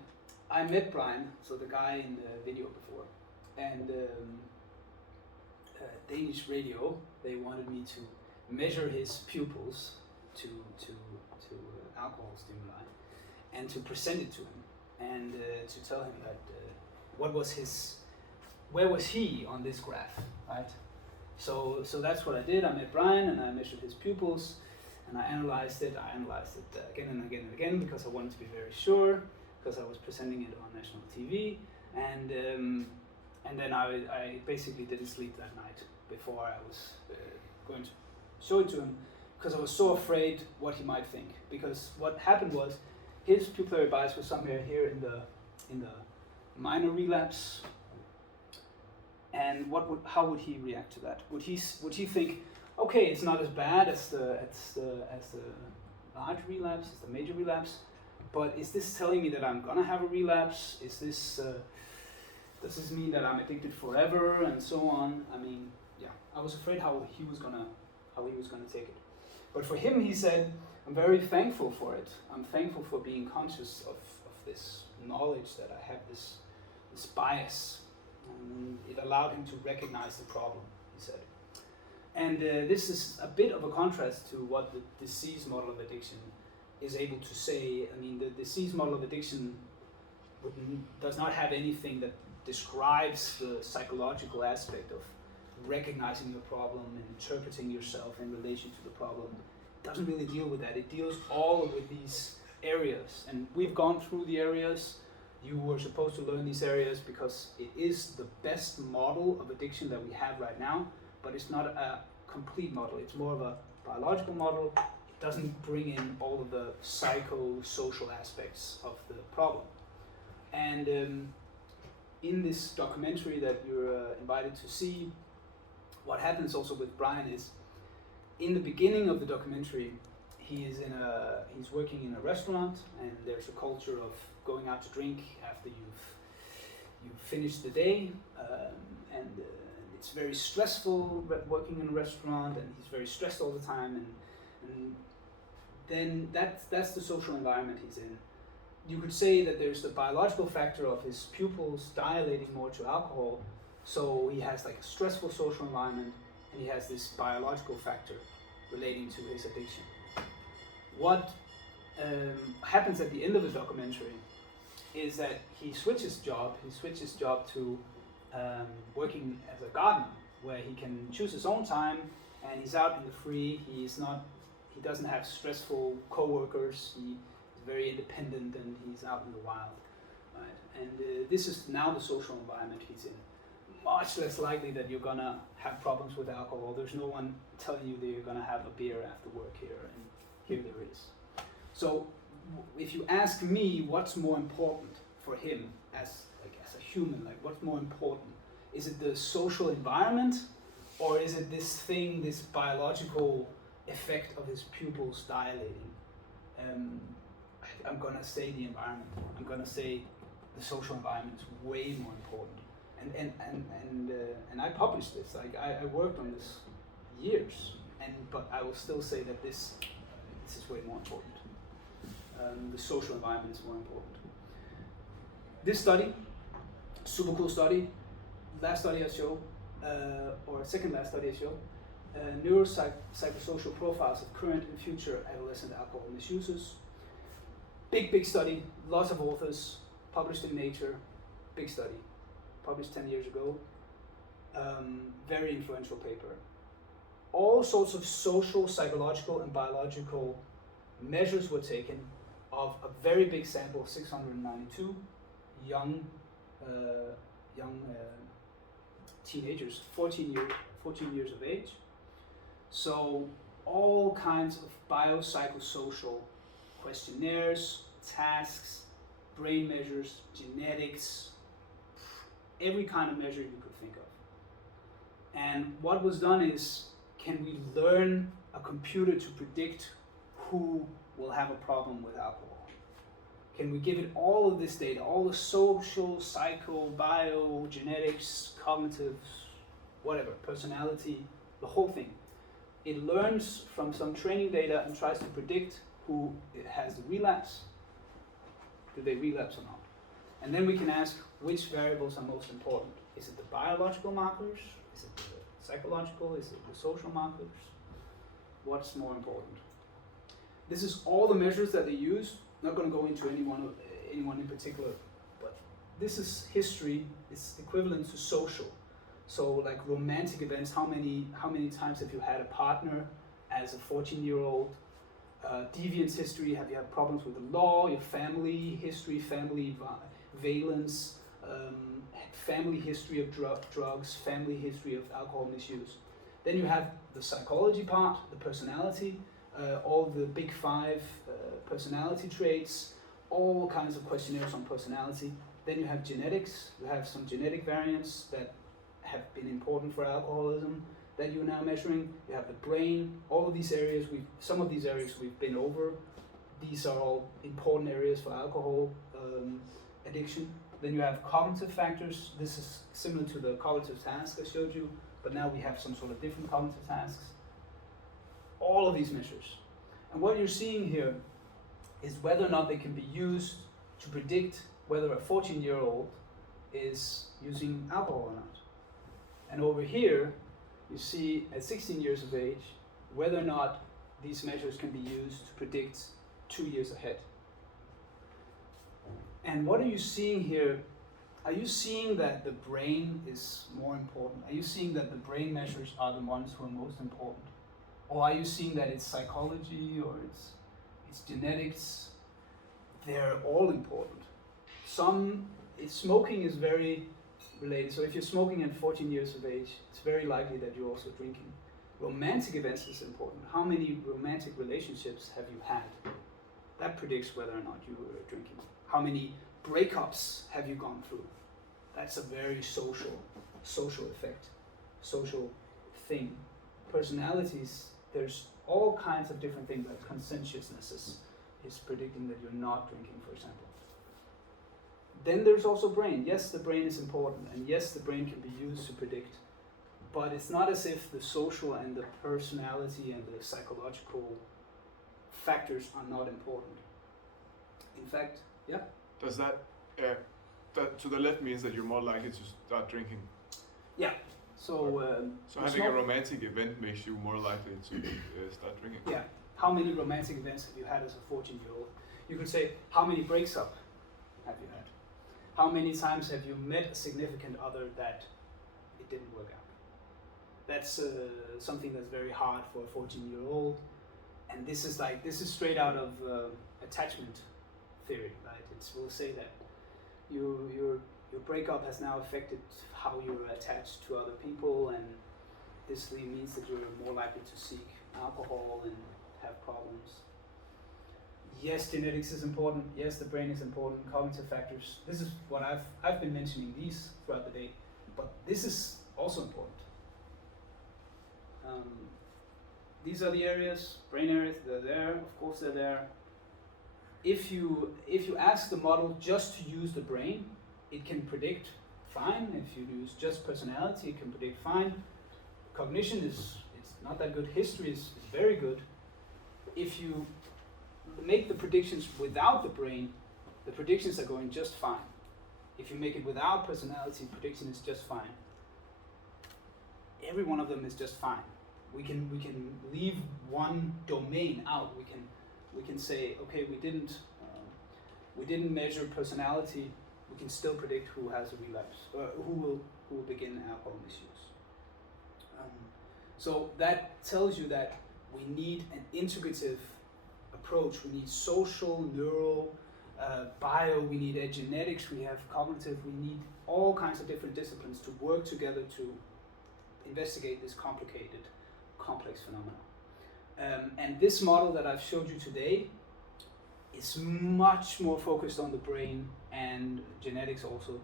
I met Brian, so the guy in the video before, and Danish radio, they wanted me to measure his pupils to alcohol stimuli and to present it to him and to tell him that where was he on this graph, right? So that's what I did. I met Brian and I measured his pupils and I analyzed it. Again and again and again because I wanted to be very sure, because I was presenting it on national TV, and then I basically didn't sleep that night before I was going to show it to him, because I was so afraid what he might think. Because what happened was his pupillary bias was somewhere here in the minor relapse. And how would he react to that? Would he think, okay, it's not as bad as the large relapse, as the major relapse, but is this telling me that I'm gonna have a relapse? Is this does this mean that I'm addicted forever and so on? I mean, yeah, I was afraid how he was gonna take it. But for him, he said, I'm very thankful for it. I'm thankful for being conscious of this knowledge that I have this bias. And it allowed him to recognize the problem, he said. And this is a bit of a contrast to what the disease model of addiction is able to say. I mean, the disease model of addiction does not have anything that describes the psychological aspect of recognizing your problem and interpreting yourself in relation to the problem. It doesn't really deal with that. It deals all with these areas. And we've gone through the areas. You were supposed to learn these areas because it is the best model of addiction that we have right now, but it's not a complete model. It's more of a biological model. It doesn't bring in all of the psychosocial aspects of the problem. And in this documentary that you're invited to see, what happens also with Brian is, in the beginning of the documentary, he's working in a restaurant, and there's a culture of going out to drink after you've finished the day, and it's very stressful working in a restaurant, and he's very stressed all the time, and then that's the social environment he's in. You could say that there's the biological factor of his pupils dilating more to alcohol, so he has like a stressful social environment, and he has this biological factor relating to his addiction. What happens at the end of the documentary is that he switches job to working as a gardener, where he can choose his own time and he's out in the free. He doesn't have stressful co-workers. He's very independent and he's out in the wild, right? And this is now the social environment he's in. Much less likely that you're gonna have problems with alcohol. There's no one telling you that you're gonna have a beer after work here, and here there is. So if you ask me what's more important for him as a human, like what's more important? Is it the social environment, or is it this biological effect of his pupils dilating? I'm gonna say the environment. I'm gonna say the social environment is way more important. And I published this. Like I worked on this years, but I will still say that this is way more important. The social environment is more important. This study, super cool study, last study I showed, or second last study I showed, neuropsychosocial profiles of current and future adolescent alcohol misusers. Big study, lots of authors, published in Nature, big study, published 10 years ago, very influential paper. All sorts of social, psychological, and biological measures were taken of a very big sample of 692 young teenagers, 14 years of age. So all kinds of biopsychosocial questionnaires, tasks, brain measures, genetics, every kind of measure you could think of. And what was done is, can we learn a computer to predict who will have a problem with alcohol? Can we give it all of this data, all the social, psycho, bio, genetics, cognitive, whatever, personality, the whole thing. It learns from some training data and tries to predict who it has the relapse. Do they relapse or not? And then we can ask which variables are most important. Is it the biological markers? Is it the psychological? Is it the social markers? What's more important? This is all the measures that they use. I'm not going to go into anyone in particular, but this is history. It's equivalent to social. So like romantic events, how many times have you had a partner as a 14-year-old? Deviance history, have you had problems with the law? Your family history, family valence, family history of drugs, family history of alcohol misuse. Then you have the psychology part, the personality, all the big 5 personality traits, all kinds of questionnaires on personality. Then you have genetics. You have some genetic variants that have been important for alcoholism that you're now measuring. You have the brain, all of these areas, some of these areas we've been over. These are all important areas for alcohol addiction. Then you have cognitive factors. This is similar to the cognitive task I showed you, but now we have some sort of different cognitive tasks. All of these measures. And what you're seeing here is whether or not they can be used to predict whether a 14-year-old is using alcohol or not. And over here, you see at 16 years of age, whether or not these measures can be used to predict 2 years ahead. And what are you seeing here? Are you seeing that the brain is more important? Are you seeing that the brain measures are the ones who are most important? Or are you seeing that it's psychology or it's genetics? They're all important. Smoking is very related. So if you're smoking at 14 years of age, it's very likely that you're also drinking. Romantic events is important. How many romantic relationships have you had? That predicts whether or not you are drinking. How many breakups have you gone through? That's a very social effect, social thing. Personalities, there's all kinds of different things, like conscientiousness is predicting that you're not drinking, for example. Then there's also brain. Yes, the brain is important, and yes, the brain can be used to predict, but it's not as if the social and the personality and the psychological factors are not important. In fact, yeah. Does that to the left means that you're more likely to start drinking? Yeah. So having a romantic event makes you more likely to start drinking? Yeah. How many romantic events have you had as a 14-year-old? You could say, how many breaks up have you had? How many times have you met a significant other that it didn't work out? That's something that's very hard for a 14-year-old. And this is straight out of attachment theory, right? We'll say that your breakup has now affected how you're attached to other people, and this means that you're more likely to seek alcohol and have problems. Yes, genetics is important. Yes, the brain is important. Cognitive factors. This is what I've been mentioning these throughout the day, but this is also important. These are the areas, brain areas. They're there. Of course, they're there. If you ask the model just to use the brain, it can predict fine. If you use just personality, it can predict fine. Cognition it's not that good. History is very good. If you make the predictions without the brain, the predictions are going just fine. If you make it without personality, prediction is just fine. Every one of them is just fine. We can leave one domain out. We can say, okay, we didn't measure personality. We can still predict who has a relapse, who will begin alcohol misuse. So that tells you that we need an integrative approach. We need social, neural, bio. We need genetics. We have cognitive. We need all kinds of different disciplines to work together to investigate this complicated, complex phenomenon. And this model that I've showed you today is much more focused on the brain and genetics also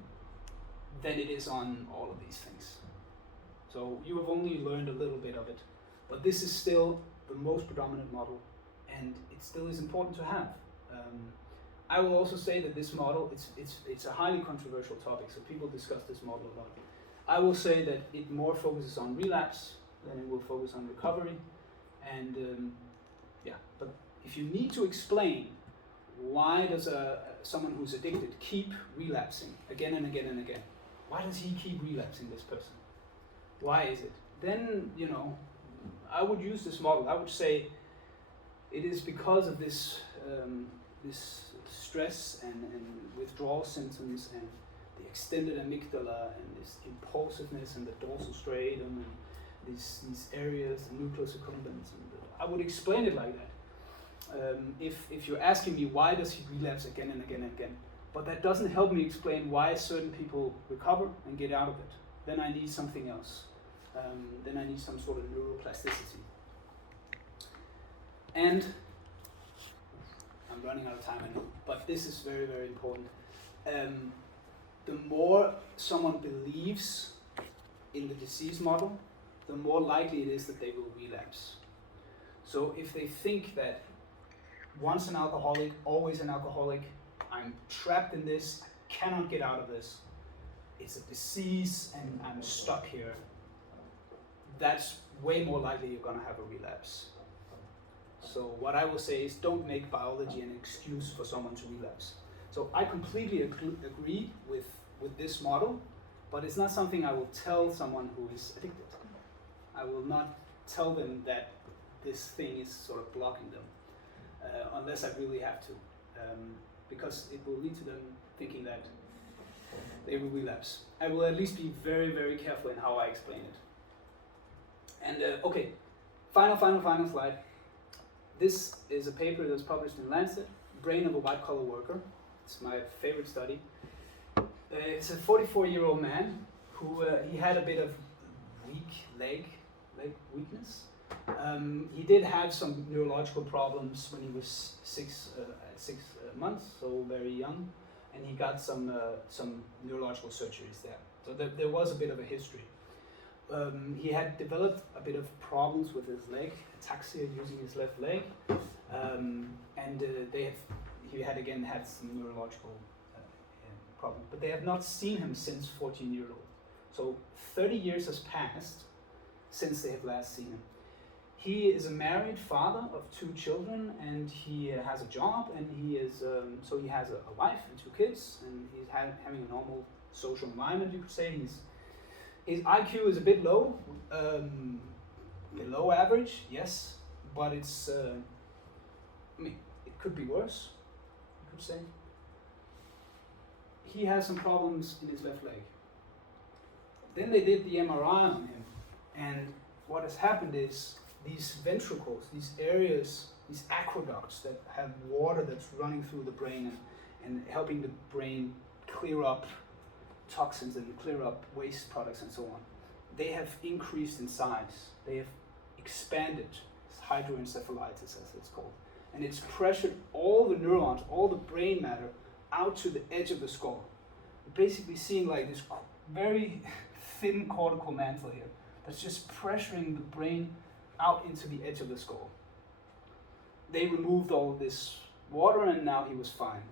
than it is on all of these things. So you have only learned a little bit of it, but this is still the most predominant model, and it still is important to have. I will also say that this model, it's a highly controversial topic, so people discuss this model a lot. I will say that it more focuses on relapse than it will focus on recovery. And but if you need to explain why does someone who's addicted keep relapsing again and again and again, why does he keep relapsing, this person? Why is it? Then, I would use this model. I would say it is because of this stress and withdrawal symptoms and the extended amygdala and this impulsiveness and the dorsal striatum and these areas, the nucleus accumbens. I would explain it like that. If you're asking me why does he relapse again and again and again, but that doesn't help me explain why certain people recover and get out of it, then I need something else. Then I need some sort of neuroplasticity. And I'm running out of time, I know, but this is very, very important. The more someone believes in the disease model, the more likely it is that they will relapse. So if they think that once an alcoholic, always an alcoholic, I'm trapped in this, I cannot get out of this, it's a disease and I'm stuck here, that's way more likely you're going to have a relapse. So what I will say is don't make biology an excuse for someone to relapse. So I completely agree with this model, but it's not something I will tell someone who is addicted. I will not tell them that this thing is sort of blocking them, unless I really have to, because it will lead to them thinking that they will relapse. I will at least be very, very careful in how I explain it. And okay, final slide. This is a paper that was published in Lancet, Brain of a White-Collar Worker. It's my favorite study. It's a 44-year-old man who he had a bit of weak leg weakness. He did have some neurological problems when he was six months, so very young, and he got some neurological surgeries there. So there was a bit of a history. He had developed a bit of problems with his leg, ataxia using his left leg, and he had again had some neurological problems, but they have not seen him since 14-year-old. So 30 years has passed since they have last seen him. He is a married father of 2 children, and he has a job, and he is so he has a wife and 2 kids, and he's having a normal social environment, you could say. His IQ is a bit low, below average, yes, but it's, it could be worse, you could say. He has some problems in his left leg. Then they did the MRI on him, and what has happened is these ventricles, these areas, these aqueducts that have water that's running through the brain and helping the brain clear up toxins and clear up waste products and so on, they have increased in size. They have expanded, hydroencephalitis as it's called, and it's pressured all the neurons, all the brain matter out to the edge of the skull. You're basically seeing like this very thin cortical mantle here that's just pressuring the brain out into the edge of the skull. They removed all of this water and now he was fine.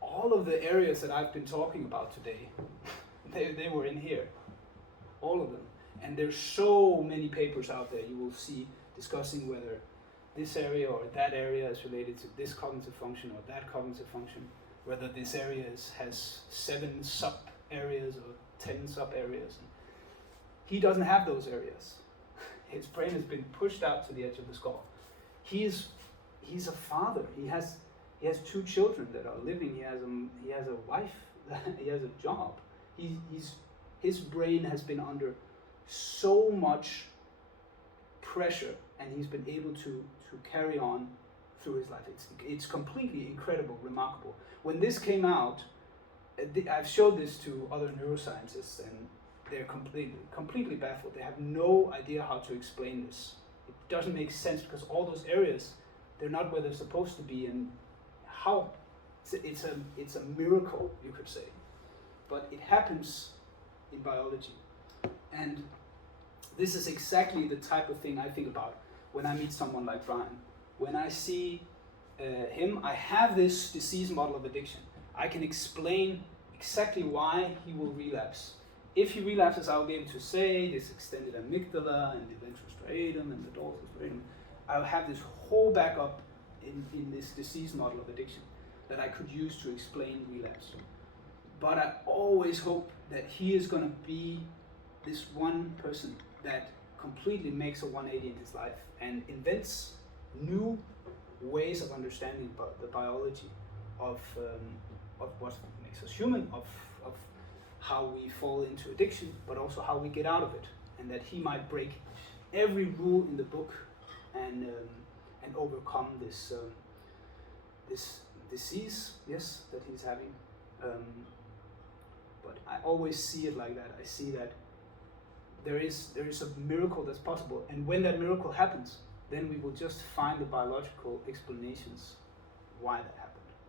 All of the areas that I've been talking about today, they were in here, all of them. And there's so many papers out there you will see discussing whether this area or that area is related to this cognitive function or that cognitive function, whether this area has 7 sub-areas or 10 sub-areas. He doesn't have those areas. His brain has been pushed out to the edge of the skull. He's a father. He has 2 children that are living. He has a wife. He has a job. His brain has been under so much pressure, and he's been able to carry on through his life. It's completely incredible, remarkable. When this came out, I've showed this to other neuroscientists, and they're completely baffled. They have no idea how to explain this. It doesn't make sense because all those areas, they're not where they're supposed to be, and how? It's a miracle, you could say. But it happens in biology. And this is exactly the type of thing I think about when I meet someone like Brian. When I see him, I have this disease model of addiction. I can explain exactly why he will relapse. If he relapses, I'll be able to say this extended amygdala and the ventral striatum and the dorsal striatum. I'll have this whole backup in this disease model of addiction that I could use to explain relapse. But I always hope that he is going to be this one person that completely makes a 180 in his life and invents new ways of understanding the biology of what makes us human, of how we fall into addiction, but also how we get out of it, and that he might break every rule in the book and overcome this this disease, yes, that he's having. But I always see it like that. I see that there is a miracle that's possible, and when that miracle happens, then we will just find the biological explanations why that happens.